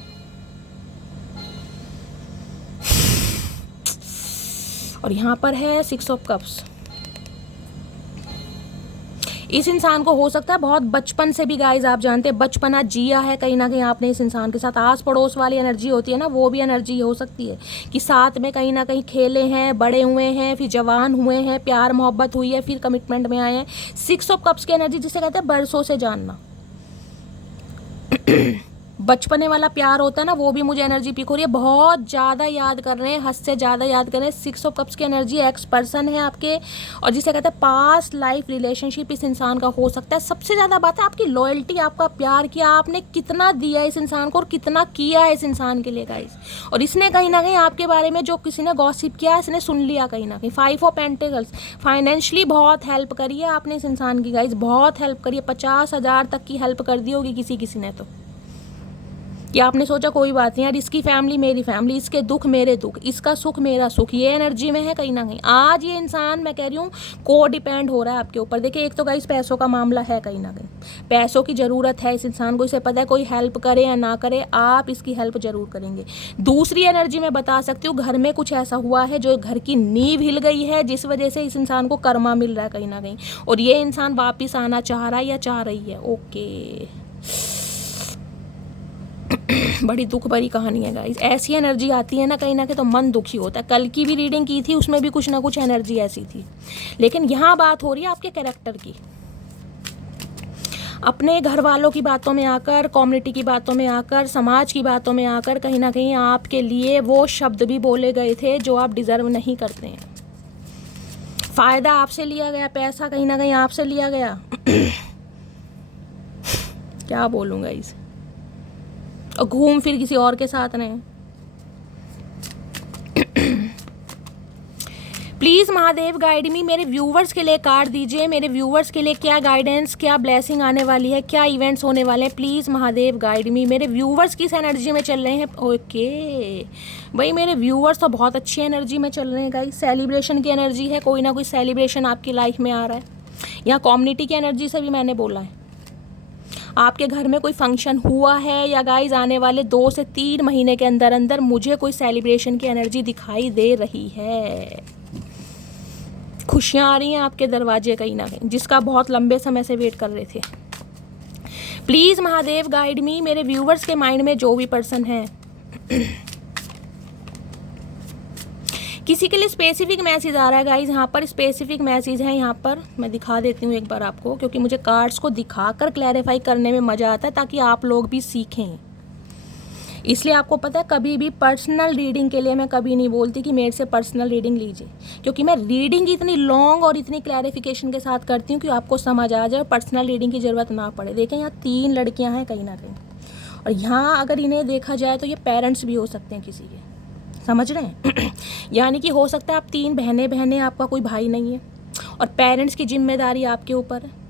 और यहाँ पर है 6 ऑफ कप्स। इस इंसान को हो सकता है बहुत बचपन से भी गाइज आप जानते हैं बचपना जिया है कहीं ना कहीं आपने इस इंसान के साथ, आस पड़ोस वाली एनर्जी होती है ना, वो भी एनर्जी हो सकती है कि साथ में कहीं ना कहीं खेले हैं, बड़े हुए हैं, फिर जवान हुए हैं, प्यार मोहब्बत हुई है, फिर कमिटमेंट में आए हैं। 6 ऑफ कप्स की एनर्जी जिसे कहते हैं बरसों से जानना, बचपने वाला प्यार होता है ना, वो भी मुझे एनर्जी पिक हो रही है। बहुत ज़्यादा याद कर रहे हैं, हद से ज़्यादा याद कर रहे हैं। 6 ऑफ कप्स की एनर्जी एक्स पर्सन है आपके, और जिसे कहते हैं पास्ट लाइफ रिलेशनशिप इस इंसान का हो सकता है। सबसे ज़्यादा बात है आपकी लॉयल्टी, आपका प्यार किया आपने, कितना दिया इस इंसान को और कितना किया है इस इंसान के लिए गाइस। और इसने कहीं ना कहीं आपके बारे में जो किसी ने गॉसिप किया इसने सुन लिया कहीं ना कहीं। 5 ऑफ पेंटिकल्स, फाइनेंशियली बहुत हेल्प करी है आपने इस इंसान की गाइस, बहुत हेल्प करी है, 50,000 तक की हेल्प कर दी होगी किसी ने तो, कि आपने सोचा कोई बात नहीं यार, इसकी फैमिली मेरी फैमिली, इसके दुख मेरे दुख, इसका सुख मेरा सुख, ये एनर्जी में है कहीं ना कहीं। आज ये इंसान मैं कह रही हूँ को डिपेंड हो रहा है आपके ऊपर। देखिए एक तो गाइस पैसों का मामला है कहीं ना कहीं, पैसों की ज़रूरत है इस इंसान को, इसे पता है कोई हेल्प करे या ना करे आप इसकी हेल्प जरूर करेंगे। दूसरी एनर्जी मैं बता सकती हूँ, घर में कुछ ऐसा हुआ है जो घर की नींव हिल गई है, जिस वजह से इस इंसान को कर्मा मिल रहा है कहीं ना कहीं, और ये इंसान वापिस आना चाह रहा है या चाह रही है। ओके बड़ी दुख भरी कहानी है गाइस। ऐसी एनर्जी आती है ना कहीं ना कहीं तो मन दुखी होता है। कल की भी रीडिंग की थी, उसमें भी कुछ ना कुछ एनर्जी ऐसी थी, लेकिन यहाँ बात हो रही है आपके कैरेक्टर की। अपने घर वालों की बातों में आकर, कम्युनिटी की बातों में आकर, समाज की बातों में आकर कहीं ना कहीं आपके लिए वो शब्द भी बोले गए थे जो आप डिजर्व नहीं करते हैं। फ़ायदा आपसे लिया गया, पैसा कहीं ना कहीं आपसे लिया गया। क्या बोलूँगा इसे, और घूम फिर किसी और के साथ रहें। प्लीज़ महादेव गाइड मी, मेरे व्यूवर्स के लिए कार्ड दीजिए, मेरे व्यूवर्स के लिए क्या गाइडेंस, क्या ब्लेसिंग आने वाली है, क्या इवेंट्स होने वाले हैं। प्लीज़ महादेव गाइड मी, मेरे व्यूवर्स किस एनर्जी में चल रहे हैं। ओके भाई मेरे व्यूवर्स तो बहुत अच्छी एनर्जी में चल रहे हैं गाइस। सेलिब्रेशन की एनर्जी है, कोई ना कोई सेलिब्रेशन आपकी लाइफ में आ रहा है। यहाँ कम्युनिटी की एनर्जी से भी मैंने बोला है, आपके घर में कोई फंक्शन हुआ है या गाइस आने वाले 2 से 3 महीने के अंदर अंदर मुझे कोई सेलिब्रेशन की एनर्जी दिखाई दे रही है। खुशियाँ आ रही हैं आपके दरवाजे कहीं ना कहीं, जिसका बहुत लंबे समय से वेट कर रहे थे। प्लीज़ महादेव गाइड मी, मेरे व्यूवर्स के माइंड में जो भी पर्सन है, किसी के लिए स्पेसिफिक मैसेज आ रहा है गाइज। यहाँ पर स्पेसिफिक मैसेज है, यहाँ पर मैं दिखा देती हूँ एक बार आपको, क्योंकि मुझे कार्ड्स को दिखाकर क्लैरिफाई करने में मज़ा आता है ताकि आप लोग भी सीखें। इसलिए आपको पता है कभी भी पर्सनल रीडिंग के लिए मैं कभी नहीं बोलती कि मेरे से पर्सनल रीडिंग लीजिए, क्योंकि मैं रीडिंग इतनी लॉन्ग और इतनी क्लैरिफिकेशन के साथ करती हूँ कि आपको समझ आ जाए, पर्सनल रीडिंग की ज़रूरत ना पड़े। देखें यहाँ 3 लड़कियाँ हैं कहीं ना कहीं, और यहाँ अगर इन्हें देखा जाए तो ये पेरेंट्स भी हो सकते हैं किसी के, समझ रहे हैं। यानी कि हो सकता है आप 3 बहनें, आपका कोई भाई नहीं है, और पेरेंट्स की जिम्मेदारी आपके ऊपर है।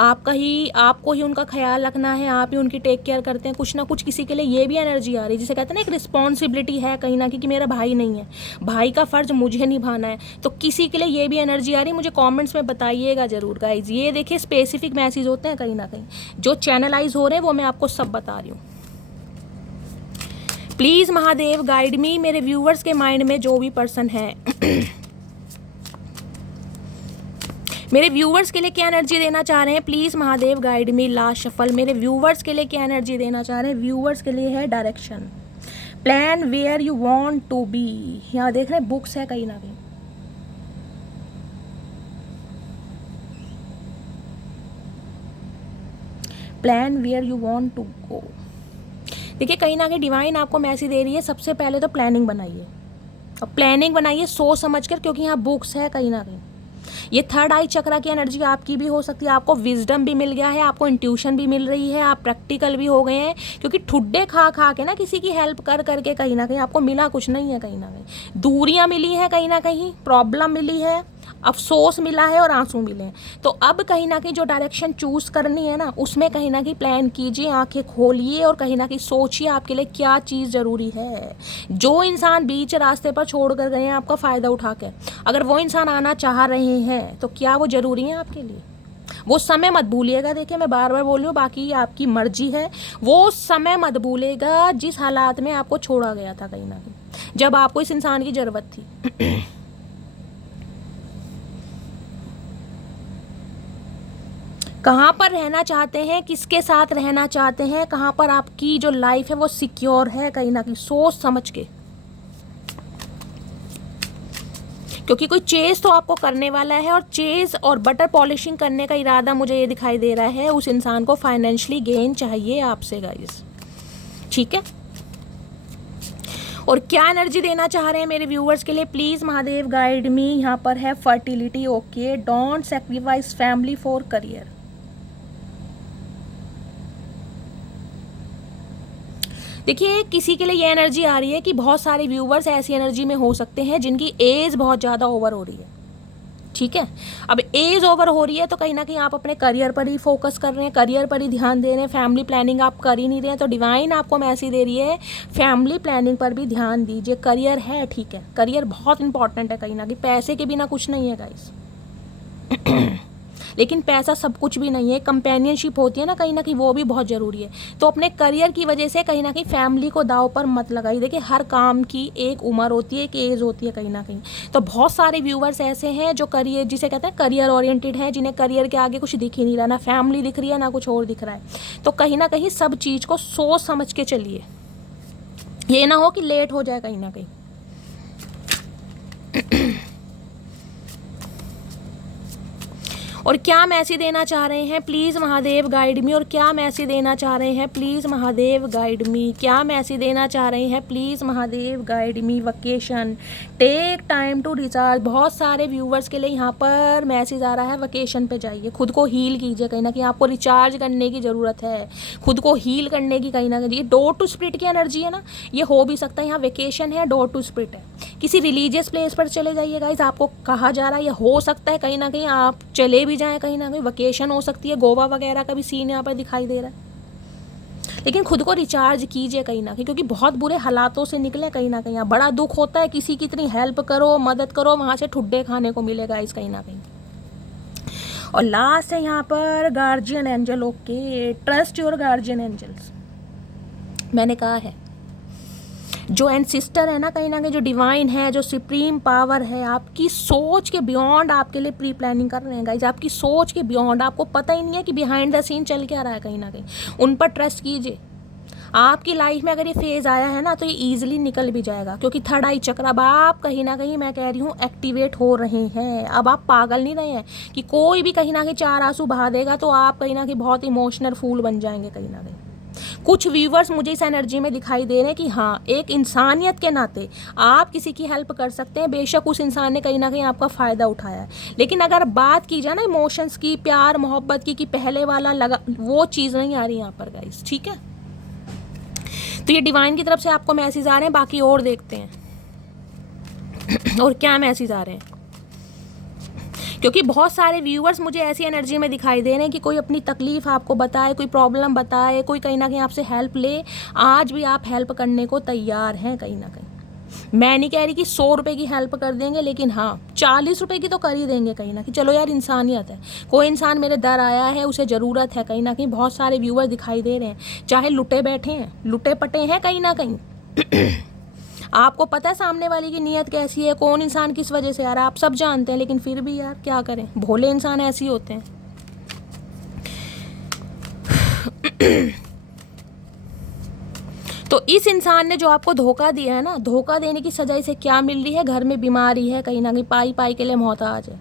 आपको ही उनका ख्याल रखना है, आप ही उनकी टेक केयर करते हैं। कुछ ना कुछ किसी के लिए ये भी एनर्जी आ रही है, जिसे कहते हैं ना एक रिस्पॉन्सिबिलिटी है कहीं ना कहीं कि मेरा भाई नहीं है, भाई का फ़र्ज मुझे निभाना है। तो किसी के लिए ये भी एनर्जी आ रही है, मुझे कॉमेंट्स में बताइएगा ज़रूर गाइज। ये देखिए स्पेसिफिक मैसेज होते हैं कहीं ना कहीं जो चैनलाइज हो रहे हैं, वो मैं आपको सब बता रही हूँ। प्लीज़ महादेव गाइड मी, मेरे व्यूवर्स के माइंड में जो भी पर्सन है मेरे व्यूवर्स के लिए क्या एनर्जी देना चाह रहे हैं, please Mahadev guide me. Last shuffle मेरे व्यूवर्स के लिए क्या एनर्जी देना चाह रहे हैं, व्यूवर्स के लिए है direction, plan where you want to be. यहाँ देख रहे हैं बुक्स है कहीं ना कहीं, plan where you want to go. देखिए कहीं ना कहीं डिवाइन आपको मैसेज दे रही है, सबसे पहले तो प्लानिंग बनाइए, और प्लानिंग बनाइए सोच समझ कर, क्योंकि यहाँ बुक्स है कहीं ना कहीं। ये थर्ड आई चक्रा की एनर्जी आपकी भी हो सकती है, आपको विजडम भी मिल गया है, आपको इंट्यूशन भी मिल रही है, आप प्रैक्टिकल भी हो गए हैं, क्योंकि ठुड्डे खा खा के ना किसी की हेल्प कर करके कहीं ना कहीं आपको मिला कुछ नहीं है, कहीं ना कहीं दूरियां मिली हैं, कहीं ना कहीं प्रॉब्लम मिली है, अफसोस मिला है और आंसू मिले हैं। तो अब कहीं ना कहीं जो डायरेक्शन चूज करनी है ना, उसमें कहीं ना कहीं प्लान कीजिए, आंखें खोलिए और कहीं ना कहीं सोचिए आपके लिए क्या चीज़ ज़रूरी है। जो इंसान बीच रास्ते पर छोड़ कर गए हैं आपका फ़ायदा उठा के, अगर वो इंसान आना चाह रहे हैं तो क्या वो ज़रूरी है आपके लिए? वो समय मत भूलिएगा। देखिए मैं बार बार बोल रही हूँ, बाकी आपकी मर्जी है, वो समय मत भूलेगा जिस हालात में आपको छोड़ा गया था कहीं ना कहीं, जब आपको इस इंसान की ज़रूरत थी। कहाँ पर रहना चाहते हैं, किसके साथ रहना चाहते हैं, कहाँ पर आपकी जो लाइफ है वो सिक्योर है, कहीं ना कहीं सोच समझ के, क्योंकि कोई चेज तो आपको करने वाला है, और चेज और बटर पॉलिशिंग करने का इरादा मुझे ये दिखाई दे रहा है, उस इंसान को फाइनेंशियली गेन चाहिए आपसे गाइस, ठीक है। और क्या एनर्जी देना चाह रहे हैं मेरे व्यूवर्स के लिए, प्लीज़ महादेव गाइड मी। यहाँ पर है fertility, okay, don't sacrifice family for career. देखिए किसी के लिए ये एनर्जी आ रही है कि बहुत सारे व्यूवर्स ऐसी एनर्जी में हो सकते हैं जिनकी एज बहुत ज़्यादा ओवर हो रही है, ठीक है। अब एज ओवर हो रही है तो कहीं ना कहीं आप अपने करियर पर ही फोकस कर रहे हैं, करियर पर ही ध्यान दे रहे हैं, फैमिली प्लानिंग आप कर ही नहीं रहे हैं। तो डिवाइन आपको मैसेज दे रही है फैमिली प्लानिंग पर भी ध्यान दीजिए। करियर है, ठीक है, करियर बहुत इंपॉर्टेंट है, कहीं ना कहीं पैसे के बिना कुछ नहीं है गाइस। लेकिन पैसा सब कुछ भी नहीं है, कंपेनियनशिप होती है ना कहीं ना कहीं, वो भी बहुत ज़रूरी है। तो अपने करियर की वजह से कहीं ना कहीं फैमिली को दाव पर मत लगाइए। देखिए हर काम की एक उम्र होती है, एक एज होती है कहीं ना कहीं। तो बहुत सारे व्यूवर्स ऐसे हैं जो करियर, जिसे कहते हैं करियर ओरिएंटेड हैं, जिन्हें करियर के आगे कुछ दिख ही नहीं रहा, ना फैमिली दिख रही है ना कुछ और दिख रहा है। तो कहीं ना कहीं सब चीज़ को सोच समझ के चलिए, ये ना हो कि लेट हो जाए कहीं ना कहीं। और क्या मैसेज देना चाह रहे हैं, प्लीज़ महादेव गाइड मी। और क्या मैसेज देना चाह रहे हैं, प्लीज़ महादेव गाइड मी। क्या मैसेज देना चाह रहे हैं, please Mahadev guide me. Vacation, take time to recharge. बहुत सारे व्यूवर्स के लिए यहाँ पर मैसेज आ रहा है वकेशन पे जाइए, खुद को हील कीजिए, कहीं ना कहीं आपको रिचार्ज करने की ज़रूरत है, खुद को हील करने की कहीं ना कहीं। ये डोर टू स्पिरिट की एनर्जी है ना, ये हो भी सकता है। यहाँ वेकेशन है, डोर टू स्पिरिट है, किसी रिलीजियस प्लेस पर चले जाइए गाइस, आपको कहा जा रहा है। ये हो सकता है कहीं ना कहीं आप चले भी जाएं, कहीं ना कहीं वेकेशन हो सकती है, गोवा वगैरह का भी सीन यहाँ पर दिखाई दे रहा है। लेकिन खुद को रिचार्ज कीजिए कहीं ना कहीं, क्योंकि बहुत बुरे हालातों से निकले कहीं ना कहीं। बड़ा दुख होता है, किसी की इतनी हेल्प करो, मदद करो, वहाँ से ठुड्डे खाने को मिलेगा इस कहीं ना कहीं। और लास्ट है यहाँ पर guardian angel, okay, trust your guardian angels. मैंने कहा है जो एंसिस्टर है ना कहीं ना कहीं, जो डिवाइन है, जो सुप्रीम पावर है, आपकी सोच के बियॉन्ड आपके लिए प्री प्लानिंग कर रहे हैं गाइज। आपकी सोच के बियॉन्ड, आपको पता ही नहीं है कि बिहाइंड द सीन चल क्या रहा है कहीं ना कहीं। उन पर ट्रस्ट कीजिए। आपकी लाइफ में अगर ये फेज़ आया है ना तो ये ईजिली निकल भी जाएगा, क्योंकि थर्ड आई चक्र अब आप कहीं ना कहीं, मैं कह रही हूँ, एक्टिवेट हो रहे हैं। अब आप पागल नहीं रहे हैं कि कोई भी कहीं ना कहीं चार आंसू बहा देगा तो आप कहीं ना कहीं बहुत इमोशनल फूल बन जाएंगे कहीं ना कहीं। कुछ व्यूवर्स मुझे इस एनर्जी में दिखाई दे रहे हैं कि हाँ, एक इंसानियत के नाते आप किसी की हेल्प कर सकते हैं। बेशक उस इंसान ने कहीं ना कहीं आपका फ़ायदा उठाया है, लेकिन अगर बात की जाए ना इमोशंस की, प्यार मोहब्बत की, कि पहले वाला लगा, वो चीज़ नहीं आ रही यहाँ पर गाइस, ठीक है। तो ये डिवाइन की तरफ से आपको मैसेज आ रहे हैं, बाकी और देखते हैं और क्या मैसेज आ रहे हैं। क्योंकि बहुत सारे व्यूअर्स मुझे ऐसी एनर्जी में दिखाई दे रहे हैं कि कोई अपनी तकलीफ आपको बताए, कोई प्रॉब्लम बताए, कोई कहीं ना कहीं आपसे हेल्प ले, आज भी आप हेल्प करने को तैयार हैं कहीं ना कहीं। मैं नहीं कह रही कि 100 रुपये की हेल्प कर देंगे, लेकिन हाँ 40 रुपये की तो कर ही देंगे कहीं ना कहीं। चलो यार, इंसानियत है, कोई इंसान मेरे दर आया है, उसे ज़रूरत है कहीं ना कहीं। बहुत सारे व्यूअर दिखाई दे रहे हैं, चाहे लुटे बैठे हैं, लुटे पटे हैं कहीं ना कहीं। आपको पता है सामने वाले की नीयत कैसी है, कौन इंसान किस वजह से आ रहा है, आप सब जानते हैं, लेकिन फिर भी यार क्या करें, भोले इंसान ऐसे ही होते हैं। तो इस इंसान ने जो आपको धोखा दिया है ना, धोखा देने की सजा इसे क्या मिल रही है, घर में बीमारी है कहीं ना कहीं, पाई पाई के लिए मोहताज है।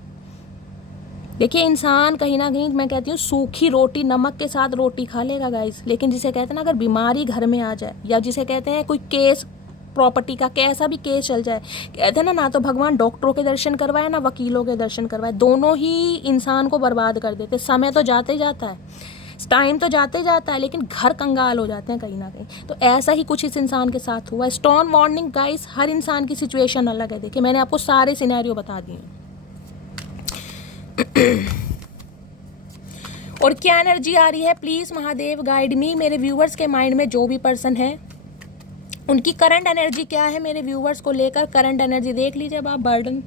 देखिए, इंसान कहीं ना कहीं, मैं कहती हूँ सूखी रोटी, नमक के साथ रोटी खा लेगा गाइस, लेकिन जिसे कहते हैं ना, अगर बीमारी घर में आ जाए, या जिसे कहते हैं कोई केस, प्रॉपर्टी का कैसा भी केस चल जाए, कहते हैं ना तो भगवान डॉक्टरों के दर्शन करवाए, ना वकीलों के दर्शन करवाए, दोनों ही इंसान को बर्बाद कर देते। समय तो जाते ही जाता है, टाइम तो जाते जाता है, लेकिन घर कंगाल हो जाते हैं कहीं ना कहीं। तो ऐसा ही कुछ इस इंसान के साथ हुआ। स्टोन वार्निंग गाइस, हर इंसान की सिचुएशन अलग है। देखिए, मैंने आपको सारे सिनेरियो बता दिए। और क्या एनर्जी आ रही है, प्लीज़ महादेव गाइड मी। मेरे व्यूवर्स के माइंड में जो भी पर्सन है, उनकी करंट एनर्जी क्या है मेरे व्यूवर्स को लेकर। करंट एनर्जी देख लीजिए अब आप। बर्डन,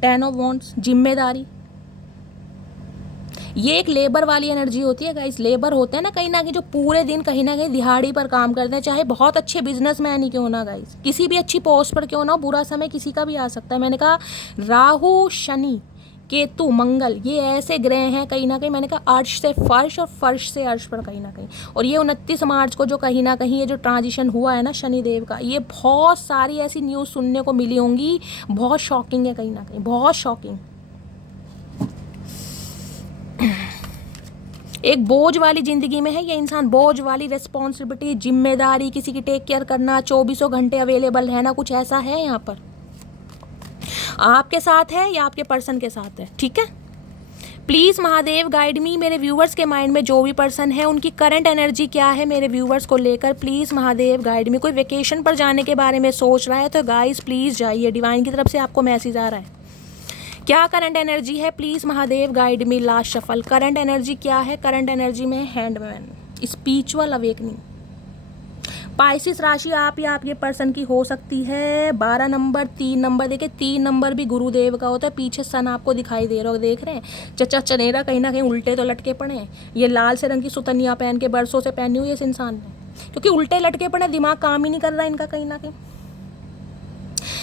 10 ऑफ वॉन्ड्स, जिम्मेदारी, ये एक लेबर वाली एनर्जी होती है गाइस। लेबर होते हैं ना कहीं जो पूरे दिन कहीं ना कहीं दिहाड़ी पर काम करते हैं, चाहे बहुत अच्छे बिजनेसमैन ही क्यों ना गाइस, किसी भी अच्छी पोस्ट पर क्यों ना हो, बुरा समय किसी का भी आ सकता है। मैंने कहा राहु, शनि, केतु, मंगल, ये ऐसे ग्रह हैं कहीं ना कहीं, मैंने कहा अर्श से फर्श और फर्श से अर्श पर कहीं ना कहीं। और ये 29 मार्च को जो कहीं ना कहीं ये जो ट्रांजिशन हुआ है ना शनिदेव का, ये बहुत सारी ऐसी न्यूज़ सुनने को मिली होंगी, बहुत शॉकिंग है कहीं ना कहीं, बहुत शॉकिंग। एक बोझ वाली ज़िंदगी में है ये इंसान, बोझ वाली रिस्पॉन्सिबिलिटी, जिम्मेदारी, किसी की टेक केयर करना, 24 घंटे अवेलेबल रहना, कुछ ऐसा है यहाँ पर। आपके साथ है या आपके पर्सन के साथ है, ठीक है। प्लीज़ महादेव गाइड मी। मेरे व्यूवर्स के माइंड में जो भी पर्सन है, उनकी करंट एनर्जी क्या है मेरे व्यूवर्स को लेकर, प्लीज़ महादेव गाइड मी। कोई वेकेशन पर जाने के बारे में सोच रहा है तो गाइस प्लीज़ जाइए, डिवाइन की तरफ से आपको मैसेज आ रहा है। क्या करंट एनर्जी है, please Mahadev guide me. Last shuffle, current energy क्या है। करंट एनर्जी में हैंडमैन, स्पिरिचुअल अवेकनिंग। पाइसिस राशि आप या आपके पर्सन की हो सकती है। 12 नंबर, 3 नंबर, देखिए 3 नंबर भी गुरुदेव का होता है। पीछे सन आपको दिखाई दे रहा हो, देख रहे हैं, चचा चनेरा कहीं ना कहीं उल्टे तो लटके पड़े हैं। ये लाल से रंग की सुतनिया पहन के बरसों से पहनी हुई है इस इंसान ने, क्योंकि उल्टे लटके पड़े, दिमाग काम ही नहीं कर रहा इनका कहीं ना कहीं।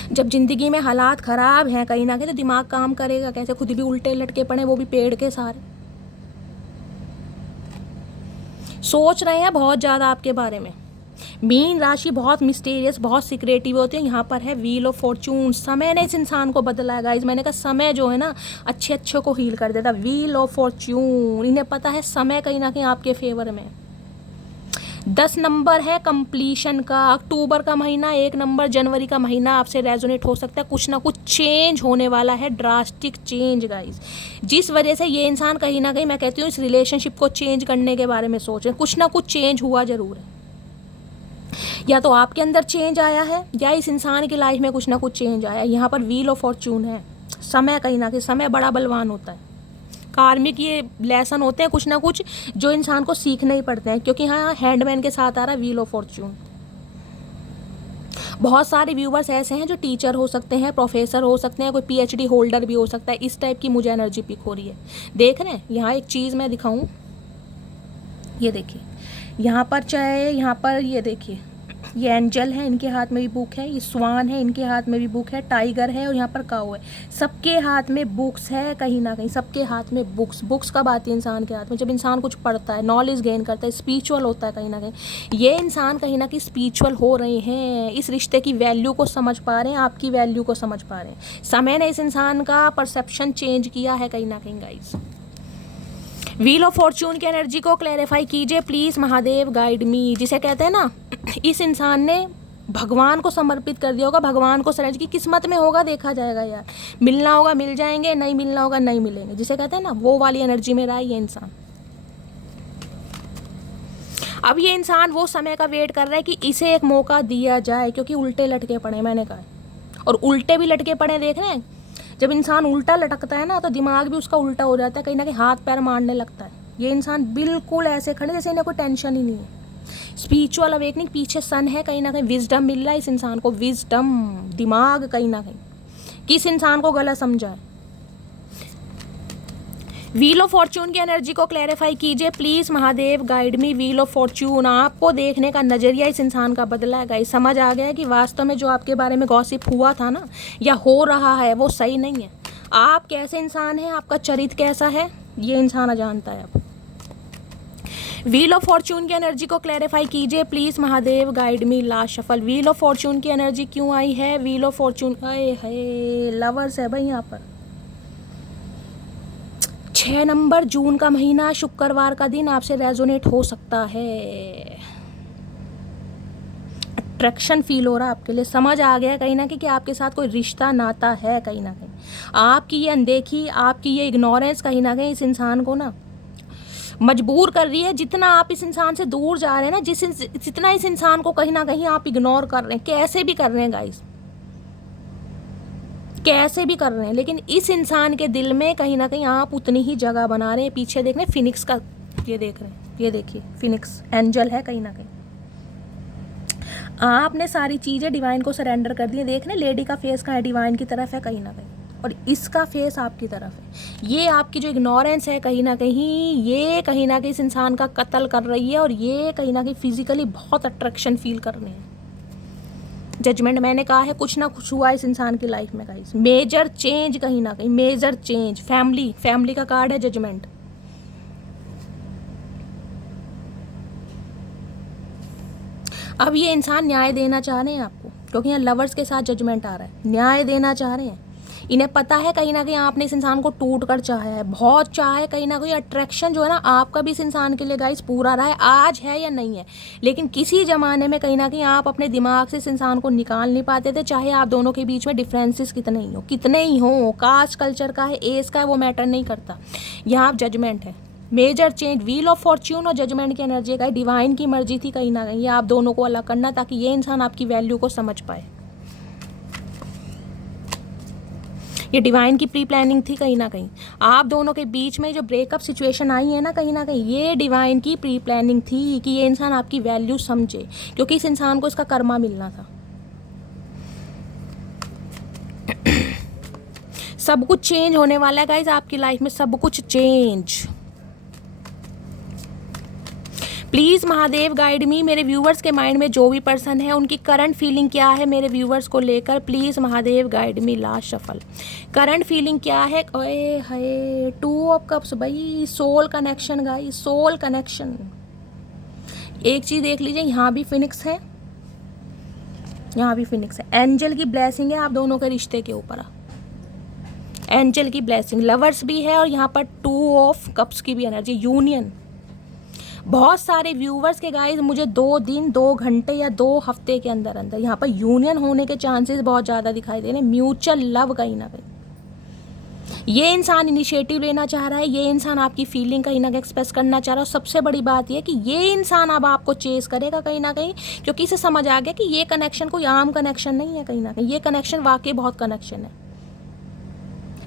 जब जिंदगी में हालात ख़राब हैं कहीं ना कहीं, तो दिमाग काम करेगा कैसे, खुद भी उल्टे लटके पड़े, वो भी पेड़ के सारे। सोच रहे हैं बहुत ज़्यादा आपके बारे में। मीन राशि बहुत मिस्टीरियस, बहुत सीक्रेटिव होती है। यहाँ पर है व्हील ऑफ फॉर्चून। समय ने इस इंसान को बदला है गाइस। मैंने कहा समय जो है ना अच्छे अच्छे को हील कर देता। व्हील ऑफ फॉर्चून, इन्हें पता है समय कहीं ना कहीं आपके फेवर में। 10 नंबर है कंप्लीशन का। अक्टूबर का महीना, 1 नंबर जनवरी का महीना आपसे रेजोनेट हो सकता है। कुछ ना कुछ चेंज होने वाला है, ड्रास्टिक चेंज गाइस, जिस वजह से ये इंसान कहीं ना कहीं, मैं कहती हूँ, इस रिलेशनशिप को चेंज करने के बारे में सोच रहे हैं। कुछ ना कुछ चेंज हुआ जरूर है, या तो आपके अंदर चेंज आया है या इस इंसान की लाइफ में कुछ ना कुछ चेंज आया है। यहाँ पर व्हील ऑफ फॉर्चून है। समय कहीं ना कहीं, समय बड़ा बलवान होता है। कार्मिक ये लेसन होते हैं कुछ ना कुछ जो इंसान को सीखने ही पड़ते हैं, क्योंकि यहाँ हैंडमैन के साथ आ रहा है व्हील ऑफ फॉर्चून। बहुत सारे व्यूवर्स ऐसे हैं जो टीचर हो सकते हैं, प्रोफेसर हो सकते हैं, कोई पीएचडी होल्डर भी हो सकता है। इस टाइप की मुझे एनर्जी पिक हो रही है। देख रहे हैं, यहाँ एक चीज़ मैं दिखाऊं, ये देखिए, यहाँ पर चाहे, यहाँ पर ये देखिए, ये एंजल है, इनके हाथ में भी बुक है। ये स्वान है, इनके हाथ में भी बुक है। टाइगर है और यहाँ पर काऊ है। सबके हाथ में बुक्स है कहीं ना कहीं, सबके हाथ में बुक्स। बुक्स कब आती है इंसान के हाथ में, जब इंसान कुछ पढ़ता है, नॉलेज गेन करता है, स्पिरिचुअल होता है कहीं ना कहीं। ये इंसान कहीं ना कहीं स्पिरिचुअल हो रहे हैं, इस रिश्ते की वैल्यू को समझ पा रहे हैं, आपकी वैल्यू को समझ पा रहे हैं। समय ने इस इंसान का परसेप्शन चेंज किया है कहीं ना कहीं गाइस। व्हील ऑफ फॉर्चून की एनर्जी को क्लैरिफाई कीजिए प्लीज़ महादेव गाइड मी। जिसे कहते हैं ना, इस इंसान ने भगवान को समर्पित कर दिया होगा, भगवान को सरेंडर की किस्मत में होगा, देखा जाएगा यार। मिलना होगा मिल जाएंगे, नहीं मिलना होगा नहीं मिलेंगे, जिसे कहते हैं ना, वो वाली एनर्जी में रहा है ये इंसान। अब ये इंसान वो समय का वेट कर रहा है कि इसे एक मौका दिया जाए, क्योंकि उल्टे लटके पड़े, मैंने कहा, और उल्टे भी लटके पड़े, देख रहे हैं। जब इंसान उल्टा लटकता है ना तो दिमाग भी उसका उल्टा हो जाता है, कहीं ना कहीं हाथ पैर मारने लगता है। ये इंसान बिल्कुल ऐसे खड़े जैसे इन्हें कोई टेंशन ही नहीं है। स्पिरिचुअल अवेकनिंग पीछे सन है, कहीं ना कहीं विजडम मिल रहा है इस इंसान को, विजडम, दिमाग कहीं ना कहीं किस इंसान को गलत समझा है। व्हील ऑफ फॉर्च्यून की एनर्जी को क्लैरिफाई कीजिए please Mahadev, guide me. Wheel of Fortune, आपको देखने का नजरिया इस इंसान का बदला है गाइस। समझ आ गया है कि वास्तव में जो आपके बारे में गॉसिप हुआ था ना या हो रहा है वो सही नहीं है। आप कैसे इंसान हैं, आपका चरित्र कैसा है, ये इंसान जानता है अब। व्हील ऑफ फॉर्च्यून की एनर्जी को क्लैरिफाई कीजिए please Mahadev, guide me. Last shuffle, wheel of Fortune की एनर्जी क्यों आई है? व्हील ऑफ फॉर्च्यून, है लवर्स है भाई यहाँ पर। 6 नंबर जून का महीना, शुक्रवार का दिन आपसे रेजोनेट हो सकता है। अट्रैक्शन फील हो रहा है आपके लिए। समझ आ गया कहीं ना कहीं कि आपके साथ कोई रिश्ता नाता है। कहीं ना कहीं आपकी ये अनदेखी, आपकी ये इग्नोरेंस कहीं ना कहीं इस इंसान को ना मजबूर कर रही है। जितना आप इस इंसान से दूर जा रहे हैं ना, जितना इस इंसान को कहीं ना कहीं आप इग्नोर कर रहे हैं, कैसे भी कर रहे हैं गाइस, कैसे भी कर रहे हैं, लेकिन इस इंसान के दिल में कहीं ना कहीं आप उतनी ही जगह बना रहे हैं। पीछे देख रहे हैं फिनिक्स का, ये देख रहे हैं, ये देखिए फिनिक्स एंजल है। कहीं ना कहीं आपने सारी चीज़ें डिवाइन को सरेंडर कर दी है। देख रहे हैं लेडी का फेस का है, डिवाइन की तरफ है कहीं ना कहीं, और इसका फेस आपकी तरफ है। ये आपकी जो इग्नोरेंस है कहीं ना कहीं, ये कहीं ना कहीं इस इंसान का कत्ल कर रही है, और ये कहीं ना कहीं फिजिकली बहुत अट्रैक्शन फील कर रहे हैं। जजमेंट, मैंने कहा है कुछ ना कुछ हुआ इस इंसान की लाइफ में गाइस, मेजर चेंज कहीं ना कहीं, मेजर चेंज। फैमिली का कार्ड है जजमेंट। अब ये इंसान न्याय देना चाह रहे हैं आपको, क्योंकि यहाँ लवर्स के साथ जजमेंट आ रहा है। न्याय देना चाह रहे हैं, इन्हें पता है कहीं ना कहीं आपने इस इंसान को टूट कर चाहा है, बहुत चाहा है। कहीं ना कहीं अट्रैक्शन जो है ना आपका भी इस इंसान के लिए गाइस पूरा रहा है, आज है या नहीं है, लेकिन किसी ज़माने में कहीं ना कहीं आप अपने दिमाग से इस इंसान को निकाल नहीं पाते थे। चाहे आप दोनों के बीच में डिफरेंसेस कितने ही हों, कास्ट कल्चर का है, एज का है, वो मैटर नहीं करता। यहाँ जजमेंट है, major change. Wheel of fortune और जजमेंट की एनर्जी का डिवाइन की मर्जी थी कहीं ना कहीं ये आप दोनों को अलग करना, ताकि ये इंसान आपकी वैल्यू को समझ पाए। ये डिवाइन की प्री प्लानिंग थी कहीं ना कहीं। आप दोनों के बीच में जो ब्रेकअप सिचुएशन आई है ना कहीं ना कहीं, ये डिवाइन की प्री प्लानिंग थी कि ये इंसान आपकी वैल्यू समझे, क्योंकि इस इंसान को इसका कर्मा मिलना था। सब कुछ चेंज होने वाला है गाइज आपकी लाइफ में, सब कुछ चेंज। प्लीज़ महादेव गाइड मी। मेरे व्यूवर्स के माइंड में जो भी पर्सन है उनकी करंट फीलिंग क्या है मेरे व्यूवर्स को लेकर, please Mahadev guide me. Last shuffle, current feeling क्या है? ओए हाय, 2 ऑफ कप्स भाई, soul connection guys, soul connection. एक चीज़ देख लीजिए, यहाँ भी फिनिक्स है, यहाँ भी फिनिक्स है। एंजल की ब्लेसिंग है आप दोनों के रिश्ते के ऊपर, एंजल की ब्लेसिंग। लवर्स भी है और यहाँ पर 2 ऑफ कप्स की भी एनर्जी, यूनियन। बहुत सारे व्यूवर्स के गाइस मुझे 2 दिन 2 घंटे या 2 हफ्ते के अंदर अंदर यहाँ पर यूनियन होने के चांसेस बहुत ज़्यादा दिखाई दे रहे हैं। म्यूचुअल लव कहीं ना कहीं ये इंसान इनिशिएटिव लेना चाह रहा है, ये इंसान आपकी फीलिंग कहीं ना कहीं एक्सप्रेस करना चाह रहा है। और सबसे बड़ी बात यह कि ये इंसान अब आपको चेस करेगा कहीं ना कहीं, क्योंकि इसे समझ आ गया कि ये कनेक्शन कोई आम कनेक्शन नहीं है। कहीं ना कहीं ये कनेक्शन वाकई बहुत कनेक्शन है।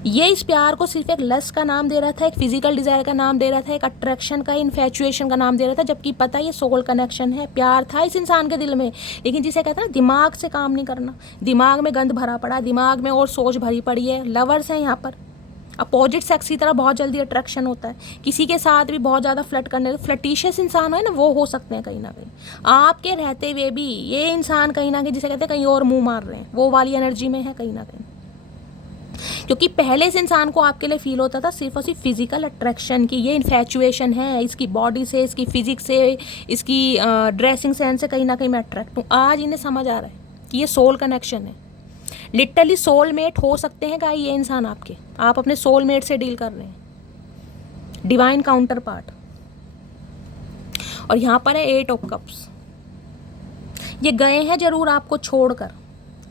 ये इस प्यार को सिर्फ एक लस्ट का नाम दे रहा था, एक फिजिकल डिजायर का नाम दे रहा था, एक अट्रैक्शन का, इन्फैचुएशन का नाम दे रहा था, जबकि पता ये सोल कनेक्शन है। प्यार था इस इंसान के दिल में, लेकिन जिसे कहते हैं ना दिमाग से काम नहीं करना, दिमाग में गंद भरा पड़ा, दिमाग में और सोच भरी पड़ी है। लवर्स हैं यहाँ पर, अपोजिट सेक्स की तरह बहुत जल्दी अट्रैक्शन होता है। किसी के साथ भी बहुत ज़्यादा फ्लर्ट करने, फ्लर्टिशियस इंसान है ना, वो हो सकते हैं कहीं ना कहीं। आपके रहते हुए भी ये इंसान कहीं ना कहीं जिसे कहते हैं कहीं और मुँह मार रहे हैं, वो वाली एनर्जी में है कहीं ना कहीं। क्योंकि पहले इस इंसान को आपके लिए फील होता था सिर्फ और सिर्फ फिजिकल अट्रैक्शन की, ये इन्फैचुएशन है, इसकी बॉडी से, इसकी फिजिक्स से, इसकी ड्रेसिंग सेंस से कहीं ना कहीं मैं अट्रैक्ट हूँ। आज इन्हें समझ आ रहा है कि ये सोल कनेक्शन है। लिटरली सोलमेट हो सकते हैं क्या ये इंसान आपके, आप अपने सोलमेट से डील कर रहे हैं, डिवाइन काउंटर पार्ट। और यहाँ पर है 8 ऑफ कप्स। ये गए हैं जरूर आपको छोड़कर,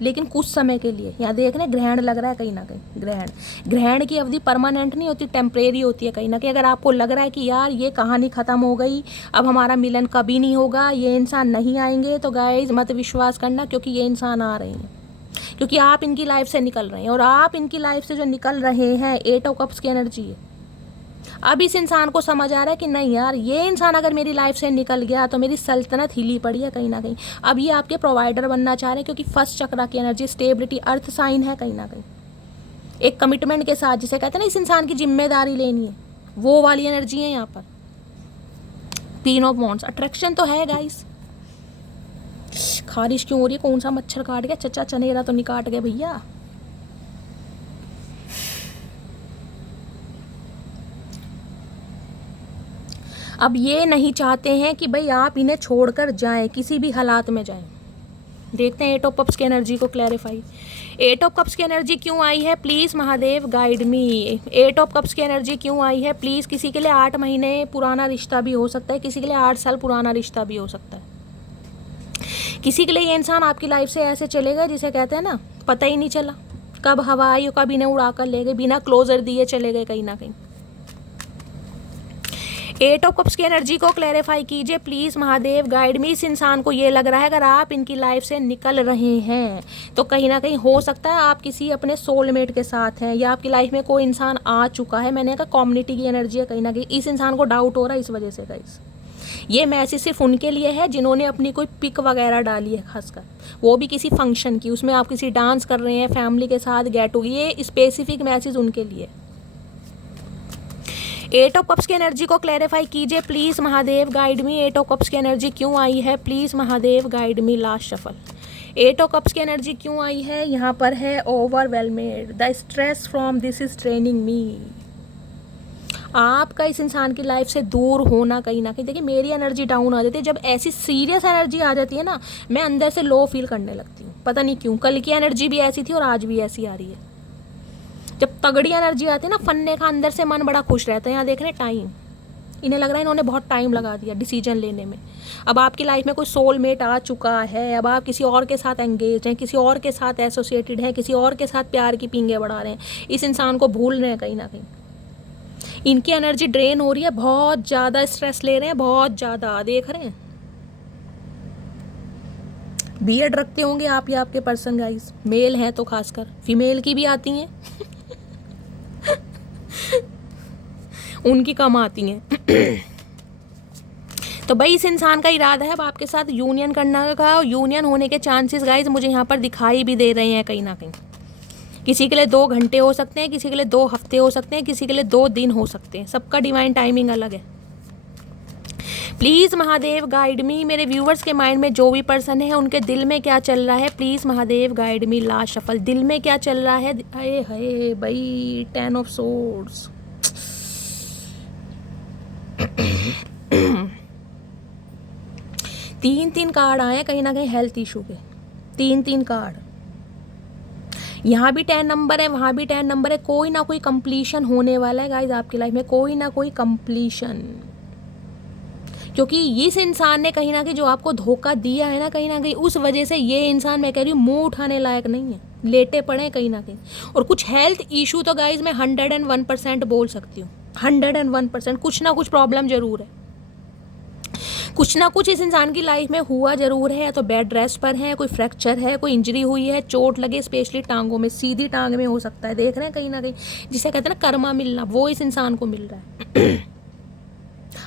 लेकिन कुछ समय के लिए। यहाँ देख रहे हैं ग्रहण लग रहा है कहीं ना कहीं। ग्रहण की अवधि परमानेंट नहीं होती, टेम्परेरी होती है कहीं ना कहीं। अगर आपको लग रहा है कि यार ये कहानी ख़त्म हो गई, अब हमारा मिलन कभी नहीं होगा, ये इंसान नहीं आएंगे, तो गाइज मत विश्वास करना, क्योंकि ये इंसान आ रहे हैं। क्योंकि आप इनकी लाइफ से निकल रहे हैं, और आप इनकी लाइफ से जो निकल रहे हैं 8 ऑफ कप्स की एनर्जी है। अब इस इंसान को समझ आ रहा है कि नहीं यार, ये इंसान अगर मेरी लाइफ से निकल गया तो मेरी सल्तनत हिली पड़ी है कहीं ना कहीं। अब ये आपके प्रोवाइडर बनना चाह रहे हैं, क्योंकि फर्स्ट चक्रा की एनर्जी स्टेबिलिटी, अर्थ साइन है कहीं ना कहीं, एक कमिटमेंट के साथ, जिसे कहते हैं ना इस इंसान की जिम्मेदारी लेनी है, वो वाली एनर्जी है यहाँ पर। क्वीन ऑफ वॉन्ड्स, अट्रैक्शन तो है गाइस। खारिश क्यों हो रही है? कौन सा मच्छर काट गया? चचा चनेरा तो नहीं काट गया भैया। अब ये नहीं चाहते हैं कि भाई आप इन्हें छोड़कर जाएं, किसी भी हालात में जाएं। देखते हैं 8 ऑफ कप्स की एनर्जी को क्लैरिफाई। 8 ऑफ कप्स की एनर्जी क्यों आई है? Please Mahadev guide me. 8 of cups की एनर्जी क्यों आई है? प्लीज़, किसी के लिए 8 महीने पुराना रिश्ता भी हो सकता है, किसी के लिए 8 साल पुराना रिश्ता भी हो सकता है। किसी के लिए ये इंसान आपकी लाइफ से ऐसे चलेगा जिसे कहते हैं ना, पता ही नहीं चला कब हवा आई और कब इन्हें उड़ा कर ले गए, बिना क्लोजर दिए चले गए कहीं ना कहीं। 8 ऑफ कप्स की एनर्जी को क्लैरिफाई कीजिए प्लीज़ महादेव गाइड मी। इस इंसान को ये लग रहा है अगर आप इनकी लाइफ से निकल रहे हैं तो कहीं ना कहीं हो सकता है आप किसी अपने सोलमेट के साथ हैं, या आपकी लाइफ में कोई इंसान आ चुका है। मैंने कहा कम्युनिटी की एनर्जी है कहीं ना कहीं। इस इंसान को डाउट हो रहा है इस वजह से गाइस। ये मैसेज सिर्फ उनके लिए है जिन्होंने अपनी कोई पिक वगैरह डाली है, खासकर वो भी किसी फंक्शन की, उसमें आप किसी डांस कर रहे हैं फैमिली के साथ, गेट टू, ये स्पेसिफिक मैसेज उनके लिए। 8 ऑफ कप्स की एनर्जी को क्लैरिफाई कीजिए please Mahadev guide me. 8 of cups की एनर्जी क्यों आई है? Please Mahadev guide me. Last shuffle. 8 of cups की एनर्जी क्यों आई है? यहाँ पर है overwhelmed, the stress from this is training me. आपका इस इंसान की लाइफ से दूर होना कहीं ना कहीं, देखिए मेरी एनर्जी डाउन आ जाती है जब ऐसी सीरियस एनर्जी आ जाती है ना, मैं अंदर से लो फील करने लगती हूँ, पता नहीं क्यों। कल की एनर्जी भी ऐसी थी और आज भी ऐसी आ रही है। जब तगड़ी एनर्जी आती है ना, फन्ने का, अंदर से मन बड़ा खुश रहता है। यहाँ देख रहे हैं टाइम, इन्हें लग रहा है इन्होंने बहुत टाइम लगा दिया डिसीजन लेने में। अब आपकी लाइफ में कोई सोलमेट आ चुका है, अब आप किसी और के साथ एंगेज हैं, किसी और के साथ एसोसिएटेड हैं, किसी और के साथ प्यार की पींगे बढ़ा रहे हैं, इस इंसान को भूल रहे हैं कहीं ना कहीं। इनकी एनर्जी ड्रेन हो रही है, बहुत ज़्यादा स्ट्रेस ले रहे हैं, बहुत ज़्यादा। देख रहे हैं बियर्ड रखते होंगे आप या आपके पर्सन गाइस, मेल हैं तो खासकर, फीमेल की भी आती हैं उनकी कम आती हैं तो भाई इस इंसान का इरादा है अब आपके साथ यूनियन करने का। यूनियन होने के चांसेस गाइस मुझे यहाँ पर दिखाई भी दे रहे हैं कहीं ना कहीं। किसी के लिए 2 घंटे हो सकते हैं, किसी के लिए 2 हफ्ते हो सकते हैं, किसी के लिए 2 दिन हो सकते हैं। सबका डिवाइन टाइमिंग अलग है। प्लीज़ महादेव गाइड मी। मेरे व्यूवर्स के माइंड में जो भी पर्सन है उनके दिल में क्या चल रहा है, please Mahadev guide me. Last shuffle, दिल में क्या चल रहा है? हाय हाय भाई, 10 ऑफ सोर्ड्स। तीन कार्ड आए कहीं ना कहीं हेल्थ इशू के, 3 कार्ड। यहाँ भी 10 नंबर है, वहाँ भी 10 नंबर है। कोई ना कोई कंप्लीशन होने वाला है गाइज आपकी लाइफ में, कोई ना कोई कंप्लीशन। क्योंकि इस इंसान ने कहीं ना कहीं जो आपको धोखा दिया है ना कहीं ना कहीं, उस वजह से ये इंसान, मैं कह रही हूँ, मुंह उठाने लायक नहीं है, लेटे पड़े हैं कहीं ना कहीं। और कुछ हेल्थ इशू तो गाइज मैं 101% बोल सकती हूँ, 101%। कुछ ना कुछ प्रॉब्लम जरूर है, कुछ ना कुछ इस इंसान की लाइफ में हुआ जरूर है। या तो बेड रेस्ट पर है, कोई फ्रैक्चर है, कोई इंजरी हुई है, चोट लगे, स्पेशली टांगों में, सीधी टांग में हो सकता है। देख रहे हैं कहीं ना कहीं जिसे कहते हैं ना कर्मा मिलना, वो इस इंसान को मिल रहा है।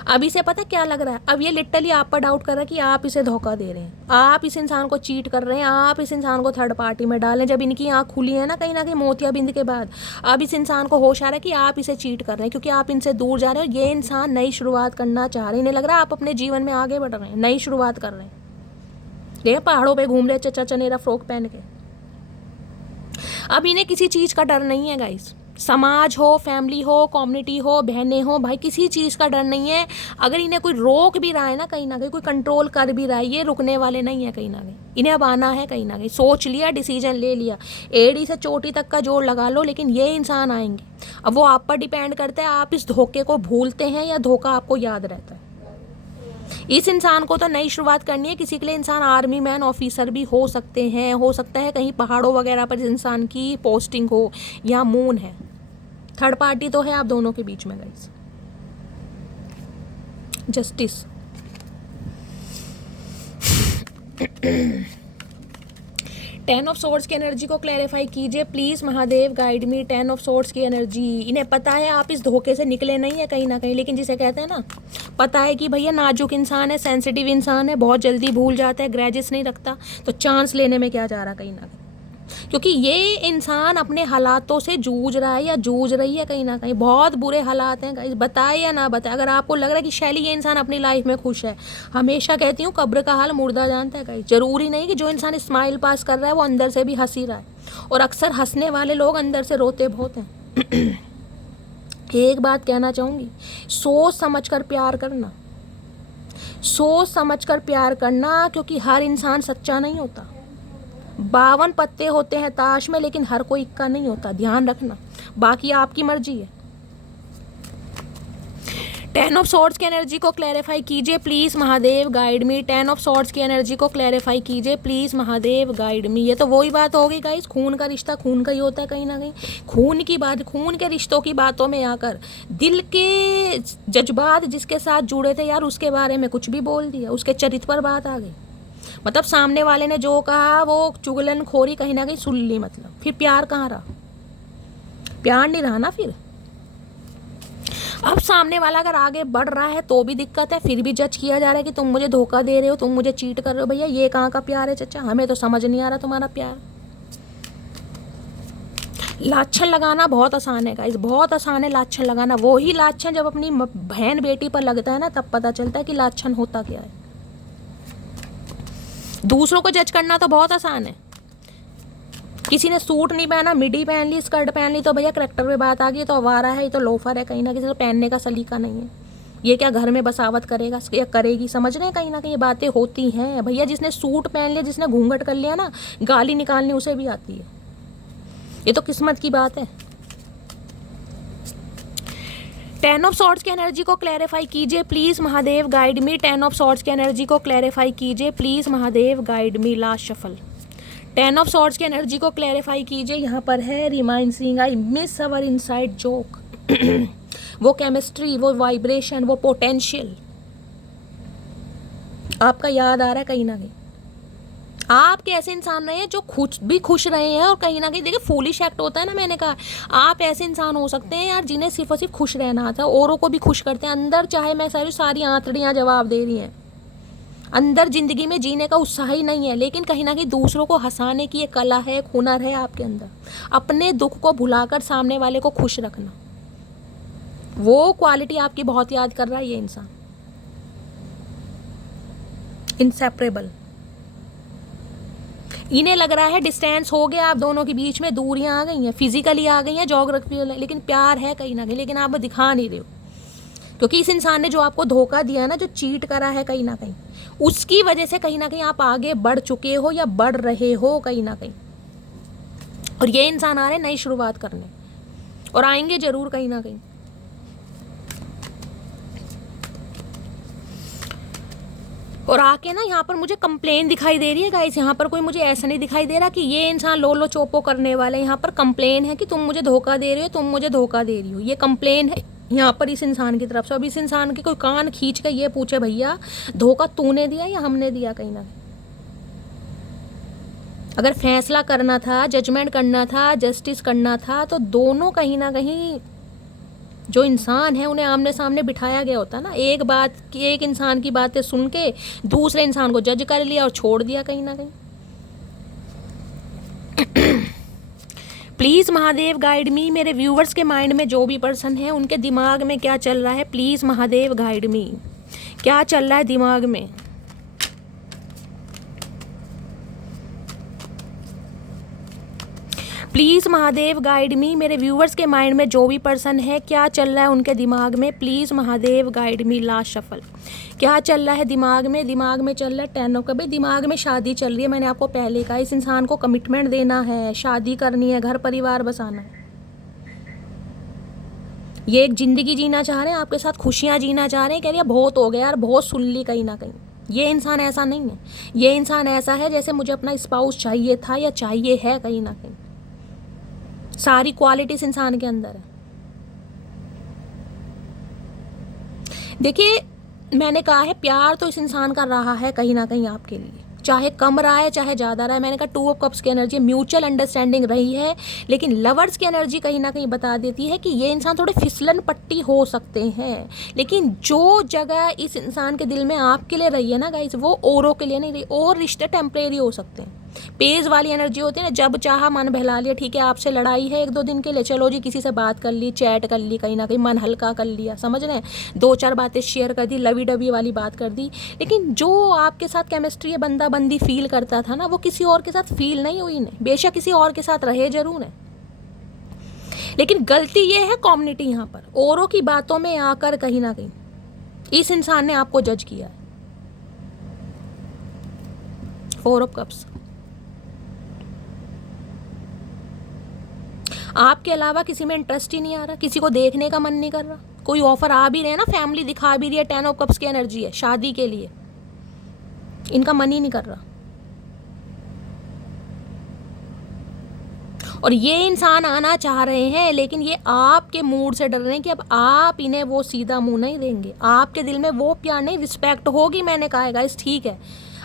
अब इसे पता क्या लग रहा है, अब ये लिटरली आप पर डाउट कर रहा है कि आप इसे धोखा दे रहे हैं, आप इस इंसान को चीट कर रहे हैं, आप इस इंसान को थर्ड पार्टी में डालें। जब इनकी आँख खुली है ना कहीं मोतियाबिंद के बाद, अब इस इंसान को होश आ रहा है कि आप इसे चीट कर रहे हैं, क्योंकि आप इनसे दूर जा रहे हो। ये इंसान नई शुरुआत करना चाह रहे हैं, इन्हें लग रहा है आप अपने जीवन में आगे बढ़ रहे हैं, नई शुरुआत कर रहे हैं। ये पहाड़ों पर घूम रहे चचा चनेरा फ्रॉक पहन के। अब इन्हें किसी चीज़ का डर नहीं है गाइस, समाज हो, फैमिली हो, कम्युनिटी हो, बहनें हो, भाई किसी चीज़ का डर नहीं है। अगर इन्हें कोई रोक भी रहा है ना कहीं ना कहीं, कोई कंट्रोल कर भी रहा है, ये रुकने वाले नहीं है कहीं ना कहीं। इन्हें अब आना है कहीं ना कहीं, सोच लिया, डिसीजन ले लिया, एड़ी से चोटी तक का जोड़ लगा लो, लेकिन ये इंसान आएंगे। अब वो आप पर डिपेंड करता है, आप इस धोखे को भूलते हैं या धोखा आपको याद रहता है। इस इंसान को तो नई शुरुआत करनी है। किसी के लिए इंसान आर्मी मैन ऑफिसर भी हो सकते हैं, हो सकता है कहीं पहाड़ों वगैरह पर इंसान की पोस्टिंग हो, या मून है, थर्ड पार्टी तो है आप दोनों के बीच में गाइस। जस्टिस, 10 ऑफ सोर्ड्स की एनर्जी को क्लैरिफाई कीजिए please Mahadev, guide me. 10 of swords की एनर्जी, इन्हें पता है आप इस धोखे से निकले नहीं है कहीं ना कहीं, लेकिन जिसे कहते हैं ना, पता है कि भैया नाजुक इंसान है, सेंसिटिव इंसान है, बहुत जल्दी भूल जाता है, ग्रैजेस नहीं रखता, तो चांस लेने में क्या जा रहा कहीं ना कहीं, क्योंकि ये इंसान अपने हालातों से जूझ रहा है या जूझ रही है कहीं ना कहीं। बहुत बुरे हालात हैं गाइस, बताए या ना बताए। अगर आपको लग रहा है कि शैली ये इंसान अपनी लाइफ में खुश है, हमेशा कहती हूँ कब्र का हाल मुर्दा जानता है गाइस। जरूरी नहीं कि जो इंसान स्माइल पास कर रहा है वो अंदर से भी हंसी रहा है, और अक्सर हंसने वाले लोग अंदर से रोते बहुत हैं। एक बात कहना चाहूँगी, सोच समझ कर प्यार करना, सोच समझ कर प्यार करना, क्योंकि हर इंसान सच्चा नहीं होता। 52 पत्ते होते हैं ताश में, लेकिन हर कोई इक्का नहीं होता, ध्यान रखना। बाकी आपकी मर्जी है। 10 ऑफ सॉर्ड्स की एनर्जी को क्लैरिफाई कीजिए please Mahadev, guide me. 10 of swords की एनर्जी को क्लैरिफाई कीजिए प्लीज महादेव, गाइड मी। ये तो वही बात होगी गाइस, खून का रिश्ता खून का ही होता है कहीं ना कहीं। खून की बात, खून के रिश्तों की बातों में आकर दिल के जज्बात जिसके साथ जुड़े थे यार, उसके बारे में कुछ भी बोल दिया, उसके चरित्र पर बात आ गई। मतलब सामने वाले ने जो कहा वो चुगलनखोरी कहीं ना कहीं सुन ली, मतलब फिर प्यार कहाँ रहा? प्यार नहीं रहा ना फिर। अब सामने वाला अगर आगे बढ़ रहा है तो भी दिक्कत है, फिर भी जज किया जा रहा है कि तुम मुझे धोखा दे रहे हो, तुम मुझे चीट कर रहे हो। भैया ये कहाँ का प्यार है चचा? हमें तो समझ नहीं आ रहा तुम्हारा प्यार। लाछन लगाना बहुत आसान है गाइस, बहुत आसान है लाछन लगाना। वो ही लाछन जब अपनी बहन बेटी पर लगता है ना, तब पता चलता है कि लाछन होता क्या है। दूसरों को जज करना तो बहुत आसान है। किसी ने सूट नहीं पहना, मिडी पहन ली, स्कर्ट पहन ली, तो भैया करेक्टर पे बात आ गई, तो आवारा है, ये तो लोफर है, कहीं ना किसी को पहनने का सलीका नहीं है, ये क्या घर में बसावत करेगा या करेगी? समझ रहे हैं कहीं ना कहीं ये बातें होती हैं। भैया जिसने सूट पहन लिया, जिसने घूंघट कर लिया ना, गाली निकालनी उसे भी आती है। ये तो किस्मत की बात है। 10 ऑफ सॉर्ड्स की एनर्जी को क्लैरिफाई कीजिए please Mahadev, guide me. 10 of swords की एनर्जी को क्लैरिफाई कीजिए please Mahadev, guide me. Last shuffle. 10 of swords की एनर्जी को क्लैरिफाई कीजिए। यहाँ पर है reminding I miss our inside joke. वो केमिस्ट्री, वो वाइब्रेशन, वो पोटेंशियल आपका याद आ रहा है कहीं ना कहीं। आप कैसे इंसान रहे हैं जो खुद भी खुश रहे हैं, और कहीं ना कहीं देखिए फूलिश एक्ट होता है ना, मैंने कहा आप ऐसे इंसान हो सकते हैं यार जिन्हें सिर्फ और सिर्फ खुश रहना आता है, औरों को भी खुश करते हैं अंदर। चाहे मैं सारी आंतड़ियाँ जवाब दे रही हैं, अंदर जिंदगी में जीने का उत्साह ही नहीं है, लेकिन कहीं ना कहीं दूसरों को हंसाने की एक कला है, एक हुनर है आपके अंदर। अपने दुख को भुलाकर सामने वाले को खुश रखना, वो क्वालिटी आपकी बहुत याद कर रहा है ये इंसान। इंसेपरेबल। इन्हें लग रहा है डिस्टेंस हो गया आप दोनों के बीच में, दूरियां आ गई हैं, फिजिकली आ गई हैं, जोग्राफिकल, लेकिन प्यार है कहीं ना कहीं, लेकिन आप दिखा नहीं रहे हो। क्योंकि इस इंसान ने जो आपको धोखा दिया ना, जो चीट करा है कहीं ना कहीं, उसकी वजह से कहीं ना कहीं आप आगे बढ़ चुके हो या बढ़ रहे हो कहीं ना कहीं। और ये इंसान आ रहे नई शुरुआत करने, और आएंगे जरूर कहीं ना कहीं। और आके ना यहाँ पर मुझे कंप्लेन दिखाई दे रही है गाइस। यहाँ पर कोई मुझे ऐसा नहीं दिखाई दे रहा कि ये इंसान लो चोपो करने वाला है। यहाँ पर कंप्लेन है कि तुम मुझे धोखा दे रहे हो, तुम मुझे धोखा दे रही हो, ये कंप्लेन है यहाँ पर इस इंसान की तरफ से। अब इस इंसान के कोई कान खींच कर ये पूछे भैया धोखा तूने दिया या हमने दिया कहीं ना कहीं। अगर फैसला करना था, जजमेंट करना था, जस्टिस करना था, तो दोनों कहीं ना कहीं जो इंसान है उन्हें आमने सामने बिठाया गया होता ना। एक बात की, एक इंसान की बातें सुन के दूसरे इंसान को जज कर लिया और छोड़ दिया कहीं ना कहीं। प्लीज़ महादेव गाइड मी। मेरे व्यूवर्स के माइंड में जो भी पर्सन है उनके दिमाग में क्या चल रहा है, प्लीज़ महादेव गाइड मी। क्या चल रहा है दिमाग में? प्लीज़ महादेव गाइड मी। मेरे व्यूवर्स के माइंड में जो भी पर्सन है, क्या चल रहा है उनके दिमाग में, please Mahadev guide me. Last shuffle. क्या चल रहा है दिमाग में? दिमाग में चल रहा है 10 ऑफ कप। दिमाग में शादी चल रही है। मैंने आपको पहले कहा इस इंसान को कमिटमेंट देना है, शादी करनी है, घर परिवार बसाना है। ये एक ज़िंदगी जीना चाह रहे हैं, आपके साथ खुशियाँ जीना चाह रहे हैं। कह रही है बहुत हो गया यार, बहुत सुन ली कहीं ना कहीं। ये इंसान ऐसा नहीं है। ये इंसान ऐसा है जैसे मुझे अपना स्पाउस चाहिए था या चाहिए है कहीं ना कहीं। सारी क्वालिटी इस इंसान के अंदर है। देखिए मैंने कहा है प्यार तो इस इंसान का रहा है कहीं ना कहीं आपके लिए, चाहे कम रहा है चाहे ज़्यादा रहा है। मैंने कहा 2 ऑफ कप्स की एनर्जी म्यूचुअल अंडरस्टैंडिंग रही है, लेकिन लवर्स की एनर्जी कहीं ना कहीं बता देती है कि ये इंसान थोड़े फिसलन पट्टी हो सकते हैं, लेकिन जो जगह इस इंसान के दिल में आपके लिए रही है ना गाइस, वो औरों के लिए नहीं रही। और रिश्ते टेम्परेरी हो सकते हैं। पेज वाली एनर्जी होती है ना, जब चाहा मन बहला लिया, ठीक है आपसे लड़ाई है 1-2 दिन के लिए, चलो जी किसी से बात कर ली, चैट कर ली, कहीं ना कहीं मन हल्का कर लिया, समझ रहे हैं, 2-4 बातें शेयर कर दी, लवी डबी वाली बात कर दी। लेकिन जो आपके साथ केमिस्ट्री या बंदा बंदी फील करता था ना, वो किसी और के साथ फील नहीं हुई ने, बेशक किसी और के साथ रहे जरूर है, लेकिन गलती ये है कम्युनिटी यहाँ पर औरों की बातों में आकर कहीं ना कहीं इस इंसान ने आपको जज किया है। 4 ऑफ कप्स, आपके अलावा किसी में इंटरेस्ट ही नहीं आ रहा, किसी को देखने का मन नहीं कर रहा, कोई ऑफर आ भी रहे हैं ना, फैमिली दिखा भी रही है, 10 ऑफ कप्स की एनर्जी है शादी के लिए, इनका मन ही नहीं कर रहा। और ये इंसान आना चाह रहे हैं, लेकिन ये आपके मूड से डर रहे हैं कि अब आप इन्हें वो सीधा मुंह नहीं देंगे, आपके दिल में वो प्यार नहीं, रिस्पेक्ट होगी। मैंने कहा है गाइस, ठीक है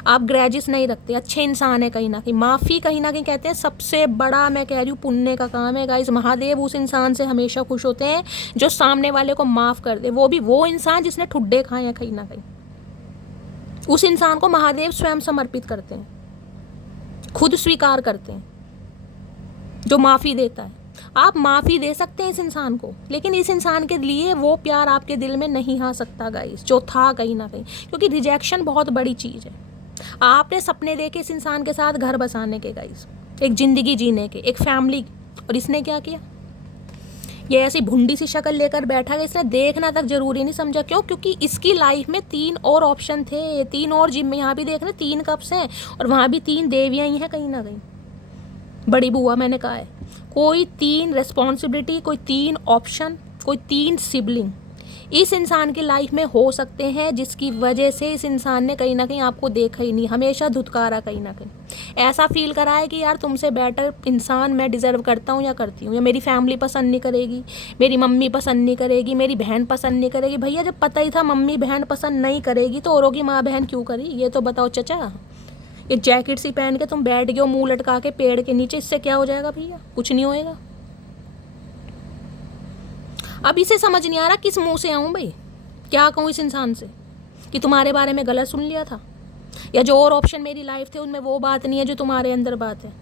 आप ग्रैजेस नहीं रखते, अच्छे इंसान है, कहीं ना कहीं माफ़ी कहीं ना कहीं कहते हैं सबसे बड़ा, मैं कह रही हूँ, पुण्य का काम है गाइस। महादेव उस इंसान से हमेशा खुश होते हैं जो सामने वाले को माफ़ कर दे, वो भी वो इंसान जिसने ठुड्डे खाए हैं, कहीं ना कहीं उस इंसान को महादेव स्वयं समर्पित करते हैं, खुद स्वीकार करते हैं, जो माफ़ी देता है। आप माफ़ी दे सकते हैं इस इंसान को, लेकिन इस इंसान के लिए वो प्यार आपके दिल में नहीं आ सकता गाइस, जो था कहीं ना कहीं, क्योंकि रिजेक्शन बहुत बड़ी चीज़ है। आपने सपने देखे इस इंसान के साथ घर बसाने के गाइस, एक ज़िंदगी जीने के, एक फैमिली, और इसने क्या किया, ये ऐसी भुंडी सी शक्ल लेकर बैठा है, इसने देखना तक जरूरी नहीं समझा। क्यों? क्योंकि इसकी लाइफ में 3 और ऑप्शन थे, 3 और जिम में, यहाँ भी देख रहे 3 कप्स हैं और वहाँ भी 3 देवियाँ ही हैं कहीं ना कहीं, बड़ी बुआ मैंने कहा है, कोई 3 रिस्पॉन्सिबिलिटी, कोई 3 ऑप्शन, कोई 3 सिबलिंग इस इंसान की लाइफ में हो सकते हैं, जिसकी वजह से इस इंसान ने कहीं ना कहीं आपको देखा ही नहीं, हमेशा धुतकारा, कहीं ना कहीं ऐसा फील करा है कि यार तुमसे बेटर इंसान मैं डिज़र्व करता हूँ या करती हूँ, या मेरी फैमिली पसंद नहीं करेगी, मेरी मम्मी पसंद नहीं करेगी, मेरी बहन पसंद नहीं करेगी। भैया जब पता ही था मम्मी बहन पसंद नहीं करेगी तो औरों की माँ बहन क्यों करी, ये तो बताओ चचा। ये जैकेट सी पहन के तुम बैठ गए हो मुँह लटका के पेड़ के नीचे, इससे क्या हो जाएगा भैया, कुछ नहीं होएगा। अब इसे समझ नहीं आ रहा किस मुंह से आऊँ भाई, क्या कहूँ इस इंसान से कि तुम्हारे बारे में गलत सुन लिया था, या जो और ऑप्शन मेरी लाइफ थे उनमें वो बात नहीं है जो तुम्हारे अंदर बात है,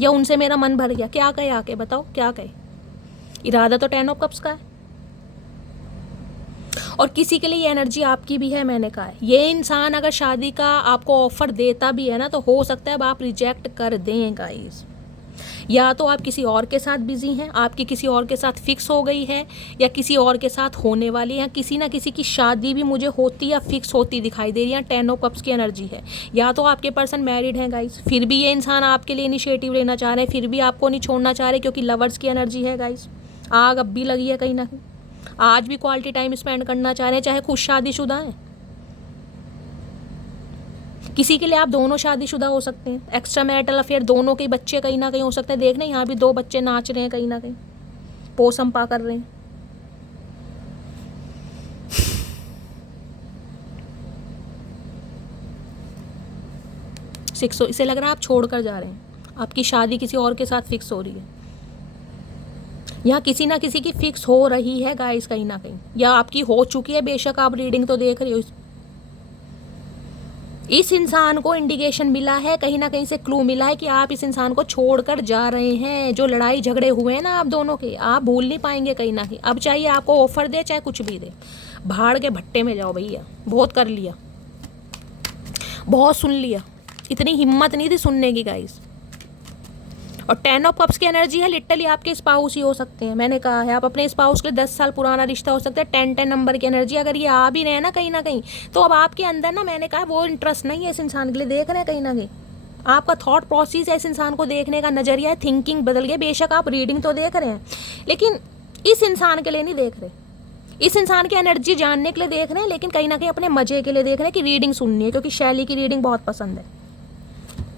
या उनसे मेरा मन भर गया। क्या कहे आके बताओ, क्या कहे? इरादा तो 10 ऑफ कप्स का है, और किसी के लिए ये एनर्जी आपकी भी है। मैंने कहा है ये इंसान अगर शादी का आपको ऑफर देता भी है ना, तो हो सकता है अब आप रिजेक्ट कर दें गाइस, या तो आप किसी और के साथ बिजी हैं, आपकी किसी और के साथ फिक्स हो गई है, या किसी और के साथ होने वाली है, किसी ना किसी की शादी भी मुझे होती या फिक्स होती दिखाई दे रही है। 10 ऑफ कप्स की एनर्जी है, या तो आपके पर्सन मैरिड हैं गाइस, फिर भी ये इंसान आपके लिए इनिशिएटिव लेना चाह रहे हैं, फिर भी आपको नहीं छोड़ना चाह रहे, क्योंकि लवर्स की एनर्जी है गाइस, आग अब भी लगी है कहीं ना कहीं, आज भी क्वालिटी टाइम स्पेंड करना चाह रहे हैं, चाहे खुद शादीशुदा हैं। किसी के लिए आप दोनों शादीशुदा हो सकते हैं, एक्स्ट्रा मैरिटल अफेयर, दोनों के बच्चे कहीं ना कहीं हो सकते हैं। देखना यहाँ भी 2 बच्चे नाच रहे हैं कहीं ना कहीं, पोसम पा कर रहे हैं। सिक्स, इसे लग रहा है आप छोड़ कर जा रहे हैं, आपकी शादी किसी और के साथ फिक्स हो रही है, या किसी ना किसी की फिक्स हो रही है गाइस कहीं ना कहीं, या आपकी हो चुकी है, बेशक आप रीडिंग तो देख रही हो। इस इंसान को इंडिकेशन मिला है, कहीं ना कहीं से क्लू मिला है कि आप इस इंसान को छोड़कर जा रहे हैं। जो लड़ाई झगड़े हुए हैं ना आप दोनों के, आप भूल नहीं पाएंगे कहीं ना कहीं। अब चाहिए आपको ऑफर दे चाहे कुछ भी दे, भाड़ के भट्टे में जाओ भैया, बहुत कर लिया, बहुत सुन लिया, इतनी हिम्मत नहीं थी सुनने की गाइस। और 10 ऑफ कप्स की एनर्जी है, लिटरली आपके स्पाउस ही हो सकते हैं। मैंने कहा है आप अपने स्पाउस के 10 साल पुराना रिश्ता हो सकता है। 10 नंबर की एनर्जी अगर ये आ भी रहे हैं ना कहीं, तो अब आपके अंदर ना, मैंने कहा वो इंटरेस्ट नहीं है इस इंसान के लिए, देख रहे हैं कहीं ना कहीं आपका थॉट प्रोसेस है, इस इंसान को देखने का नज़रिया है, थिंकिंग बदल गया। बेशक आप रीडिंग तो देख रहे हैं, लेकिन इस इंसान के लिए नहीं देख रहे, इस इंसान की एनर्जी जानने के लिए देख रहे हैं, लेकिन कहीं ना कहीं अपने मजे के लिए देख रहे हैं कि रीडिंग सुननी है, क्योंकि शैली की रीडिंग बहुत पसंद है।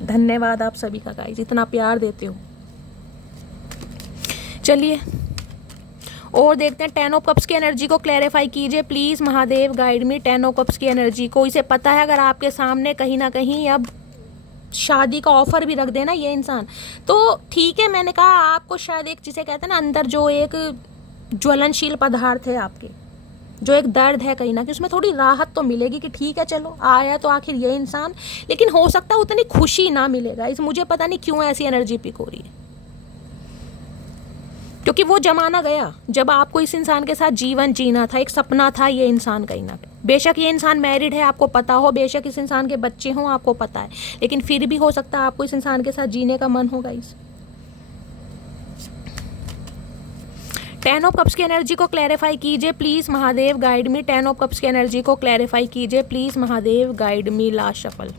धन्यवाद आप सभी का गाइस, इतना प्यार देते हो। चलिए और देखते हैं 10 ऑफ कप्स की एनर्जी को क्लैरिफाई कीजिए please, Mahadev guide me 10 of cups की एनर्जी को। इसे पता है अगर आपके सामने कहीं ना कहीं अब शादी का ऑफर भी रख देना ये इंसान, तो ठीक है। मैंने कहा आपको शायद एक, जिसे कहते हैं ना, अंदर जो एक ज्वलनशील पदार्थ है आपके, जो एक दर्द है कहीं ना कहीं, उसमें थोड़ी राहत तो मिलेगी कि ठीक है चलो आया तो आखिर ये इंसान, लेकिन हो सकता है उतनी खुशी ना मिलेगा। इस मुझे पता नहीं क्यों ऐसी एनर्जी पिक हो रही है, क्योंकि वो जमाना गया जब आपको इस इंसान के साथ जीवन जीना था, एक सपना था ये इंसान कहीं ना कहीं। बेशक ये इंसान मैरिड है आपको पता हो, बेशक इस इंसान के बच्चे हों आपको पता है, लेकिन फिर भी हो सकता है आपको इस इंसान के साथ जीने का मन होगा। इस 10 ऑफ कप्स की एनर्जी को क्लैरिफाई कीजिए please, Mahadev guide me. 10 of cups की एनर्जी को क्लैरिफाई कीजिए please, Mahadev guide me. Last shuffle.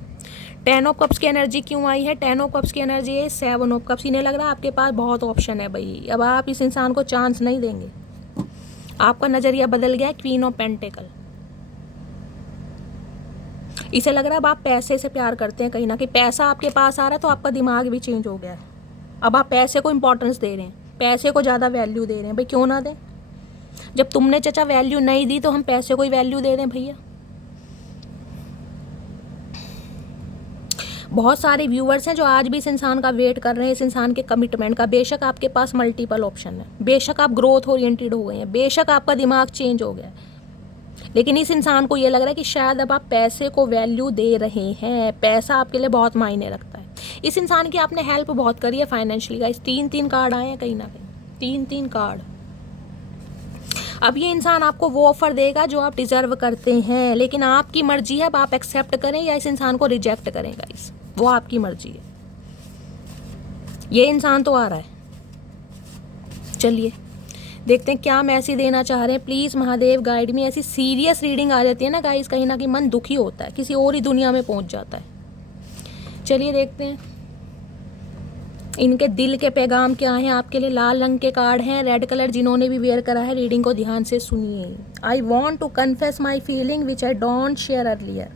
10 of cups की एनर्जी क्यों आई है? 10 ऑफ कप्स की एनर्जी है 7 ऑफ कप्स। इन्हें लग रहा है आपके पास बहुत ऑप्शन है भाई, अब आप इस इंसान को चांस नहीं देंगे, आपका नज़रिया बदल गया है। क्वीन ऑफ पेंटिकल, इसे लग रहा है अब आप पैसे से प्यार करते हैं कहीं ना कहीं, पैसा आपके पास आ रहा है तो आपका दिमाग भी चेंज हो गया है। अब आप पैसे को इंपॉर्टेंस दे रहे हैं, पैसे को ज़्यादा वैल्यू दे रहे हैं। भाई क्यों ना दें, जब तुमने चाचा वैल्यू नहीं दी तो हम पैसे को ही वैल्यू दे दें भैया। बहुत सारे व्यूअर्स हैं जो आज भी इस इंसान का वेट कर रहे हैं, इस इंसान के कमिटमेंट का। बेशक आपके पास मल्टीपल ऑप्शन है, बेशक आप ग्रोथ ओरिएंटेड हो गए हैं, बेशक आपका दिमाग चेंज हो गया है, लेकिन इस इंसान को ये लग रहा है कि शायद अब आप पैसे को वैल्यू दे रहे हैं। पैसा आपके लिए बहुत मायने रखता है। इस इंसान की आपने हेल्प बहुत करी है फाइनेंशियली गाइस। 3-3 कार्ड आए हैं कहीं ना कहीं, 3-3 कार्ड। अब ये इंसान आपको वो ऑफर देगा जो आप डिजर्व करते हैं, लेकिन आपकी मर्जी है अब आप एक्सेप्ट करें या इस इंसान को रिजेक्ट करें गाइस, वो आपकी मर्जी है। ये इंसान तो आ रहा है, चलिए देखते हैं क्या मैसेज देना चाह रहे हैं। प्लीज़ महादेव गाइड मी। ऐसी सीरियस रीडिंग आ जाती है ना गाइस, कहीं ना कहीं मन दुखी होता है, किसी और ही दुनिया में पहुंच जाता है। चलिए देखते हैं इनके दिल के पैगाम क्या हैं आपके लिए। लाल रंग के कार्ड हैं, रेड कलर जिन्होंने भी वेयर करा है रीडिंग को ध्यान से सुनिए। I want to confess my feeling which I don't share earlier.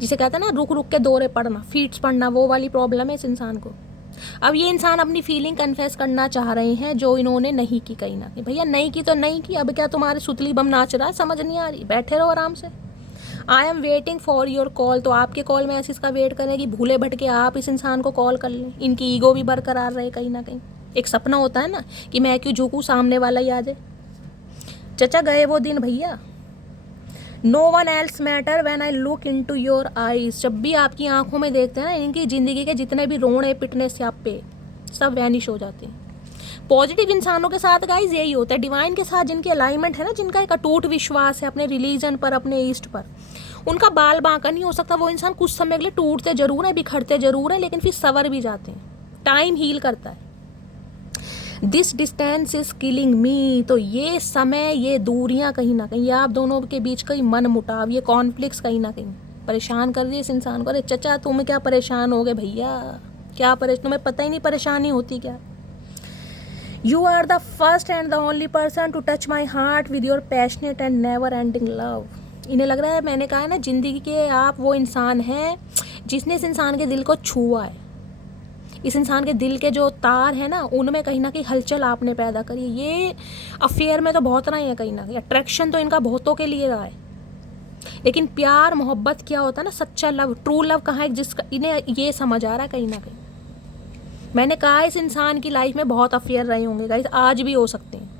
जिसे कहते हैं ना रुक रुक के दौरे पड़ना, फीट्स पड़ना, वो वाली प्रॉब्लम है इस इंसान को। अब ये इंसान अपनी फीलिंग कन्फेस करना चाह रहे हैं जो इन्होंने नहीं की कहीं ना कहीं। भैया नहीं की तो नहीं की, अब क्या तुम्हारे सुतली बम नाच रहा है, समझ नहीं आ रही, बैठे रहो आराम से। I am waiting for your call, तो आपके कॉल में ऐसे इसका वेट करें कि भूले भटके आप इस इंसान को कॉल कर लें। इनकी ईगो भी बरकरार रहे कहीं ना कहीं। एक सपना होता है ना कि मैं क्यों झुकूँ, सामने वाला ही आ जाए। चचा गए वो दिन भैया। No one else matter when I look into your eyes. जब भी आपकी आंखों में देखते हैं ना, इनकी ज़िंदगी के जितने भी रोने पिटने स्यापे सब वैनिश हो जाते हैं। पॉजिटिव इंसानों के साथ गाइज यही होता है, डिवाइन के साथ जिनकी अलाइनमेंट है ना, जिनका एक अटूट विश्वास है अपने रिलीजन पर, अपने ईस्ट पर, उनका बाल बांका नहीं हो सकता। वो इंसान कुछ समय के लिए टूटते जरूर है, बिखरते जरूर है, लेकिन फिर सवर भी जाते हैं। टाइम हील करता है। दिस डिस्टेंस इज किलिंग मी। तो ये समय, ये दूरियां कहीं ना कहीं, आप दोनों के बीच कई मन मुटाव, ये कॉन्फ्लिक्ट्स कहीं ना कहीं परेशान कर रही है इस इंसान को। अरे चचा तुम क्या परेशान हो गए भैया, क्या तुम्हें पता ही नहीं परेशानी होती क्या। You are the first and the only person to touch my heart with your passionate and never ending love. इन्हें लग रहा है, मैंने कहा है ना, जिंदगी के आप वो इंसान हैं जिसने इस इंसान के दिल को छुआ है। इस इंसान के दिल के जो तार हैं ना, उनमें कहीं ना कहीं हलचल आपने पैदा करी। ये अफेयर में तो बहुत रहे हैं कहीं ना कहीं, अट्रैक्शन तो इनका बहुतों के लिए रहा है, लेकिन प्यार मोहब्बत क्या होता है ना, सच्चा लव, ट्रू लव कहाँ है, जिसका इन्हें ये समझ आ रहा है कहीं ना कहीं। मैंने कहा इस इंसान की लाइफ में बहुत अफेयर रहे होंगे गाइस, आज भी हो सकते हैं,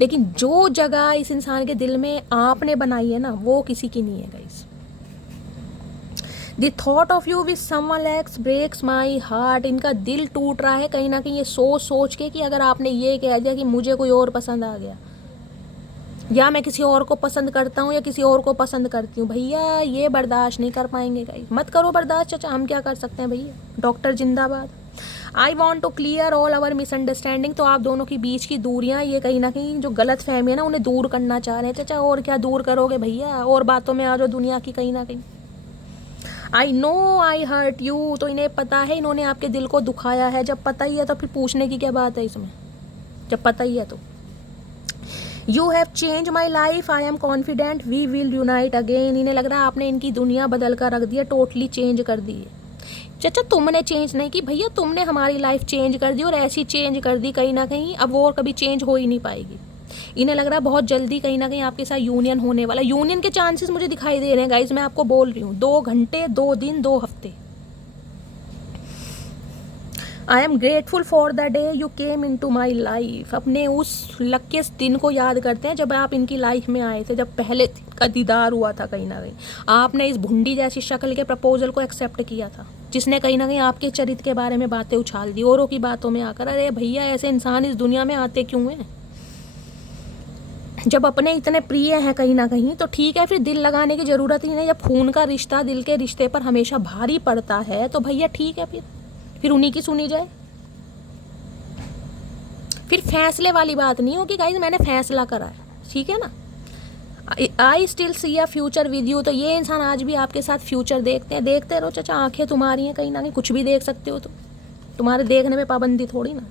लेकिन जो जगह इस इंसान के दिल में आपने बनाई है ना, वो किसी की नहीं है guys. The thought of you with someone else breaks my heart. इनका दिल टूट रहा है कहीं ना कहीं ये सोच सोच के कि अगर आपने ये कह दिया कि मुझे कोई और पसंद आ गया, या मैं किसी और को पसंद करता हूँ, या किसी और को पसंद करती हूँ, भैया ये बर्दाश्त नहीं कर पाएंगे गाइस। मत करो बर्दाश्त चचा, हम क्या कर सकते हैं भैया, डॉक्टर जिंदाबाद। I want to clear all our misunderstanding. तो आप दोनों के बीच की दूरियां, ये कहीं ना कहीं जो गलत फहमी है ना, उन्हें दूर करना चाह रहे हैं चचा। और क्या दूर करोगे भैया, और बातों में आ जाओ दुनिया की कहीं ना कहीं। I know I hurt you. तो इन्हें पता है इन्होंने आपके दिल को दुखाया है। जब पता ही है तो फिर पूछने की क्या बात है इसमें, जब पता ही है तो। You have change my life, I am confident we will unite again. इन्हें लग रहा है आपने इनकी दुनिया बदल कर रख दी है, टोटली चेंज कर दी है। चाचा तुमने चेंज नहीं की भैया, तुमने हमारी लाइफ चेंज कर दी, और ऐसी चेंज कर दी कहीं ना कहीं अब वो और कभी चेंज हो ही नहीं पाएगी। इन्हें लग रहा है बहुत जल्दी कहीं ना कहीं आपके साथ यूनियन होने वाला। यूनियन के चांसेस मुझे दिखाई दे रहे हैं गाइज, मैं आपको बोल रही हूँ। 2 घंटे, 2 दिन, 2 हफ्ते, I am grateful for the day you came into my life. अपने उस लकीस्ट दिन को याद करते हैं जब आप इनकी लाइफ में आए थे, जब पहले का दीदार हुआ था। कहीं ना कहीं आपने इस भुंडी जैसी शक्ल के प्रपोजल को एक्सेप्ट किया था, जिसने कहीं ना कहीं आपके चरित्र के बारे में बातें उछाल दी, औरों की बातों में आकर। अरे भैया, ऐसे इंसान इस दुनिया में आते क्यों हैं? जब अपने इतने प्रिय हैं कहीं ना कहीं, तो ठीक है, फिर दिल लगाने की ज़रूरत ही नहीं। जब खून का रिश्ता दिल के रिश्ते पर हमेशा भारी पड़ता है तो भैया ठीक है, फिर उन्हीं की सुनी जाए। फिर फैसले वाली बात नहीं होगी गाइज, मैंने फैसला करा है, ठीक है ना। I still see a future with you. तो ये इंसान आज भी आपके साथ फ्यूचर देखते हैं। देखते रहो चाचा, आंखें तुम्हारी हैं, कहीं ना कहीं कुछ भी देख सकते हो। तो तुम्हारे देखने में पाबंदी थोड़ी ना।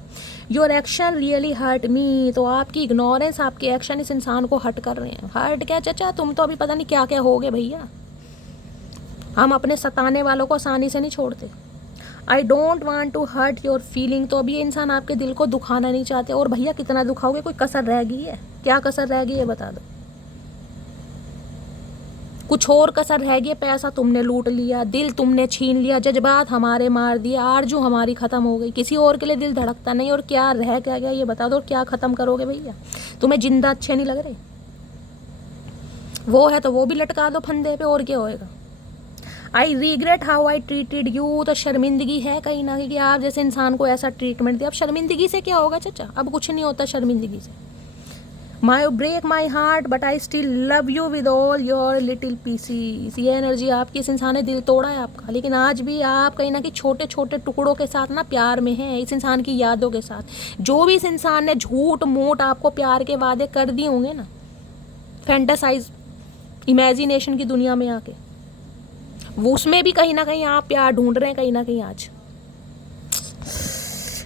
Your action really hurt me. तो आपकी इग्नोरेंस, आपके एक्शन इस इंसान को हर्ट कर रहे हैं। हर्ट क्या चाचा, तुम तो अभी पता नहीं क्या क्या होगे भैया। हम अपने सताने वालों को आसानी से नहीं छोड़ते। I don't want to hurt your feeling. तो अभी ये इंसान आपके दिल को दुखाना नहीं चाहते। और भैया कितना दुखाओगे? कोई कसर रह गई है? क्या कसर रह गई है बता दो। कुछ और कसर रह गई? पैसा तुमने लूट लिया, दिल तुमने छीन लिया, जज्बात हमारे मार दिए, आरजू हमारी ख़त्म हो गई, किसी और के लिए दिल धड़कता नहीं। और क्या रह क्या गया ये बता दो। क्या ख़त्म करोगे भैया? तुम्हें जिंदा अच्छे नहीं लग रहे? वो है तो वो भी लटका दो फंदे पे, और क्या होएगा। I regret how I treated you. तो शर्मिंदगी है कहीं ना कहीं कि आप जैसे इंसान को ऐसा ट्रीटमेंट दिया। अब शर्मिंदगी से क्या होगा चाचा? अब कुछ नहीं होता शर्मिंदगी से। My break my heart but I still love you with all your little pieces. ये एनर्जी आपकी, इस इंसान ने दिल तोड़ा है आपका, लेकिन आज भी आप कहीं ना कहीं छोटे छोटे टुकड़ों के साथ ना प्यार में हैं, इस इंसान की यादों के साथ। जो भी इस इंसान ने झूठ मूठ आपको प्यार के वादे कर दिए होंगे ना, फैंटासाइज इमेजिनेशन की दुनिया में आके, वो उसमें भी कहीं ना कहीं आप प्यार ढूंढ रहे हैं कहीं ना कहीं आज।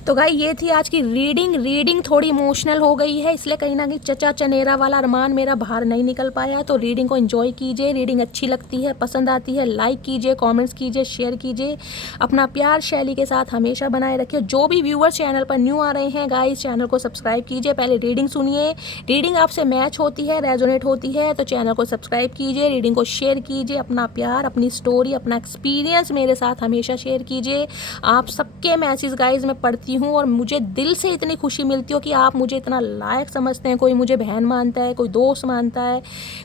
तो गाई ये थी आज की रीडिंग थोड़ी इमोशनल हो गई है, इसलिए कहीं ना कहीं चचा चनेरा वाला अरमान मेरा बाहर नहीं निकल पाया। तो रीडिंग को एंजॉय कीजिए। रीडिंग अच्छी लगती है, पसंद आती है, लाइक कीजिए, कमेंट्स कीजिए, शेयर कीजिए। अपना प्यार शैली के साथ हमेशा बनाए रखिए। जो भी व्यूअर्स चैनल पर न्यू आ रहे हैं गाइस, चैनल को सब्सक्राइब कीजिए। पहले रीडिंग सुनिए, रीडिंग आपसे मैच होती है, रेजोनेट होती है तो चैनल को सब्सक्राइब कीजिए, रीडिंग को शेयर कीजिए। अपना प्यार, अपनी स्टोरी, अपना एक्सपीरियंस मेरे साथ हमेशा शेयर कीजिए। आप सबके मैसेज गाइज मैं पढ़ती हूँ और मुझे दिल से इतनी खुशी मिलती हो कि आप मुझे इतना लायक समझते हैं। कोई मुझे बहन मानता है, कोई दोस्त मानता है,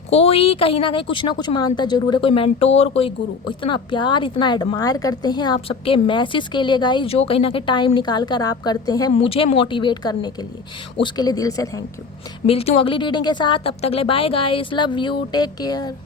कोई कहीं ना कहीं कुछ ना कुछ मानता जरूर है, कोई मेंटोर, कोई गुरु। इतना प्यार, इतना एडमायर करते हैं आप सबके मैसेज के लिए गाइज, जो कहीं ना कहीं टाइम निकाल कर आप करते हैं मुझे मोटिवेट करने के लिए। उसके लिए दिल से थैंक यू। मिलती हूँ अगली रीडिंग के साथ, तब तक ले bye guys, love you, take care.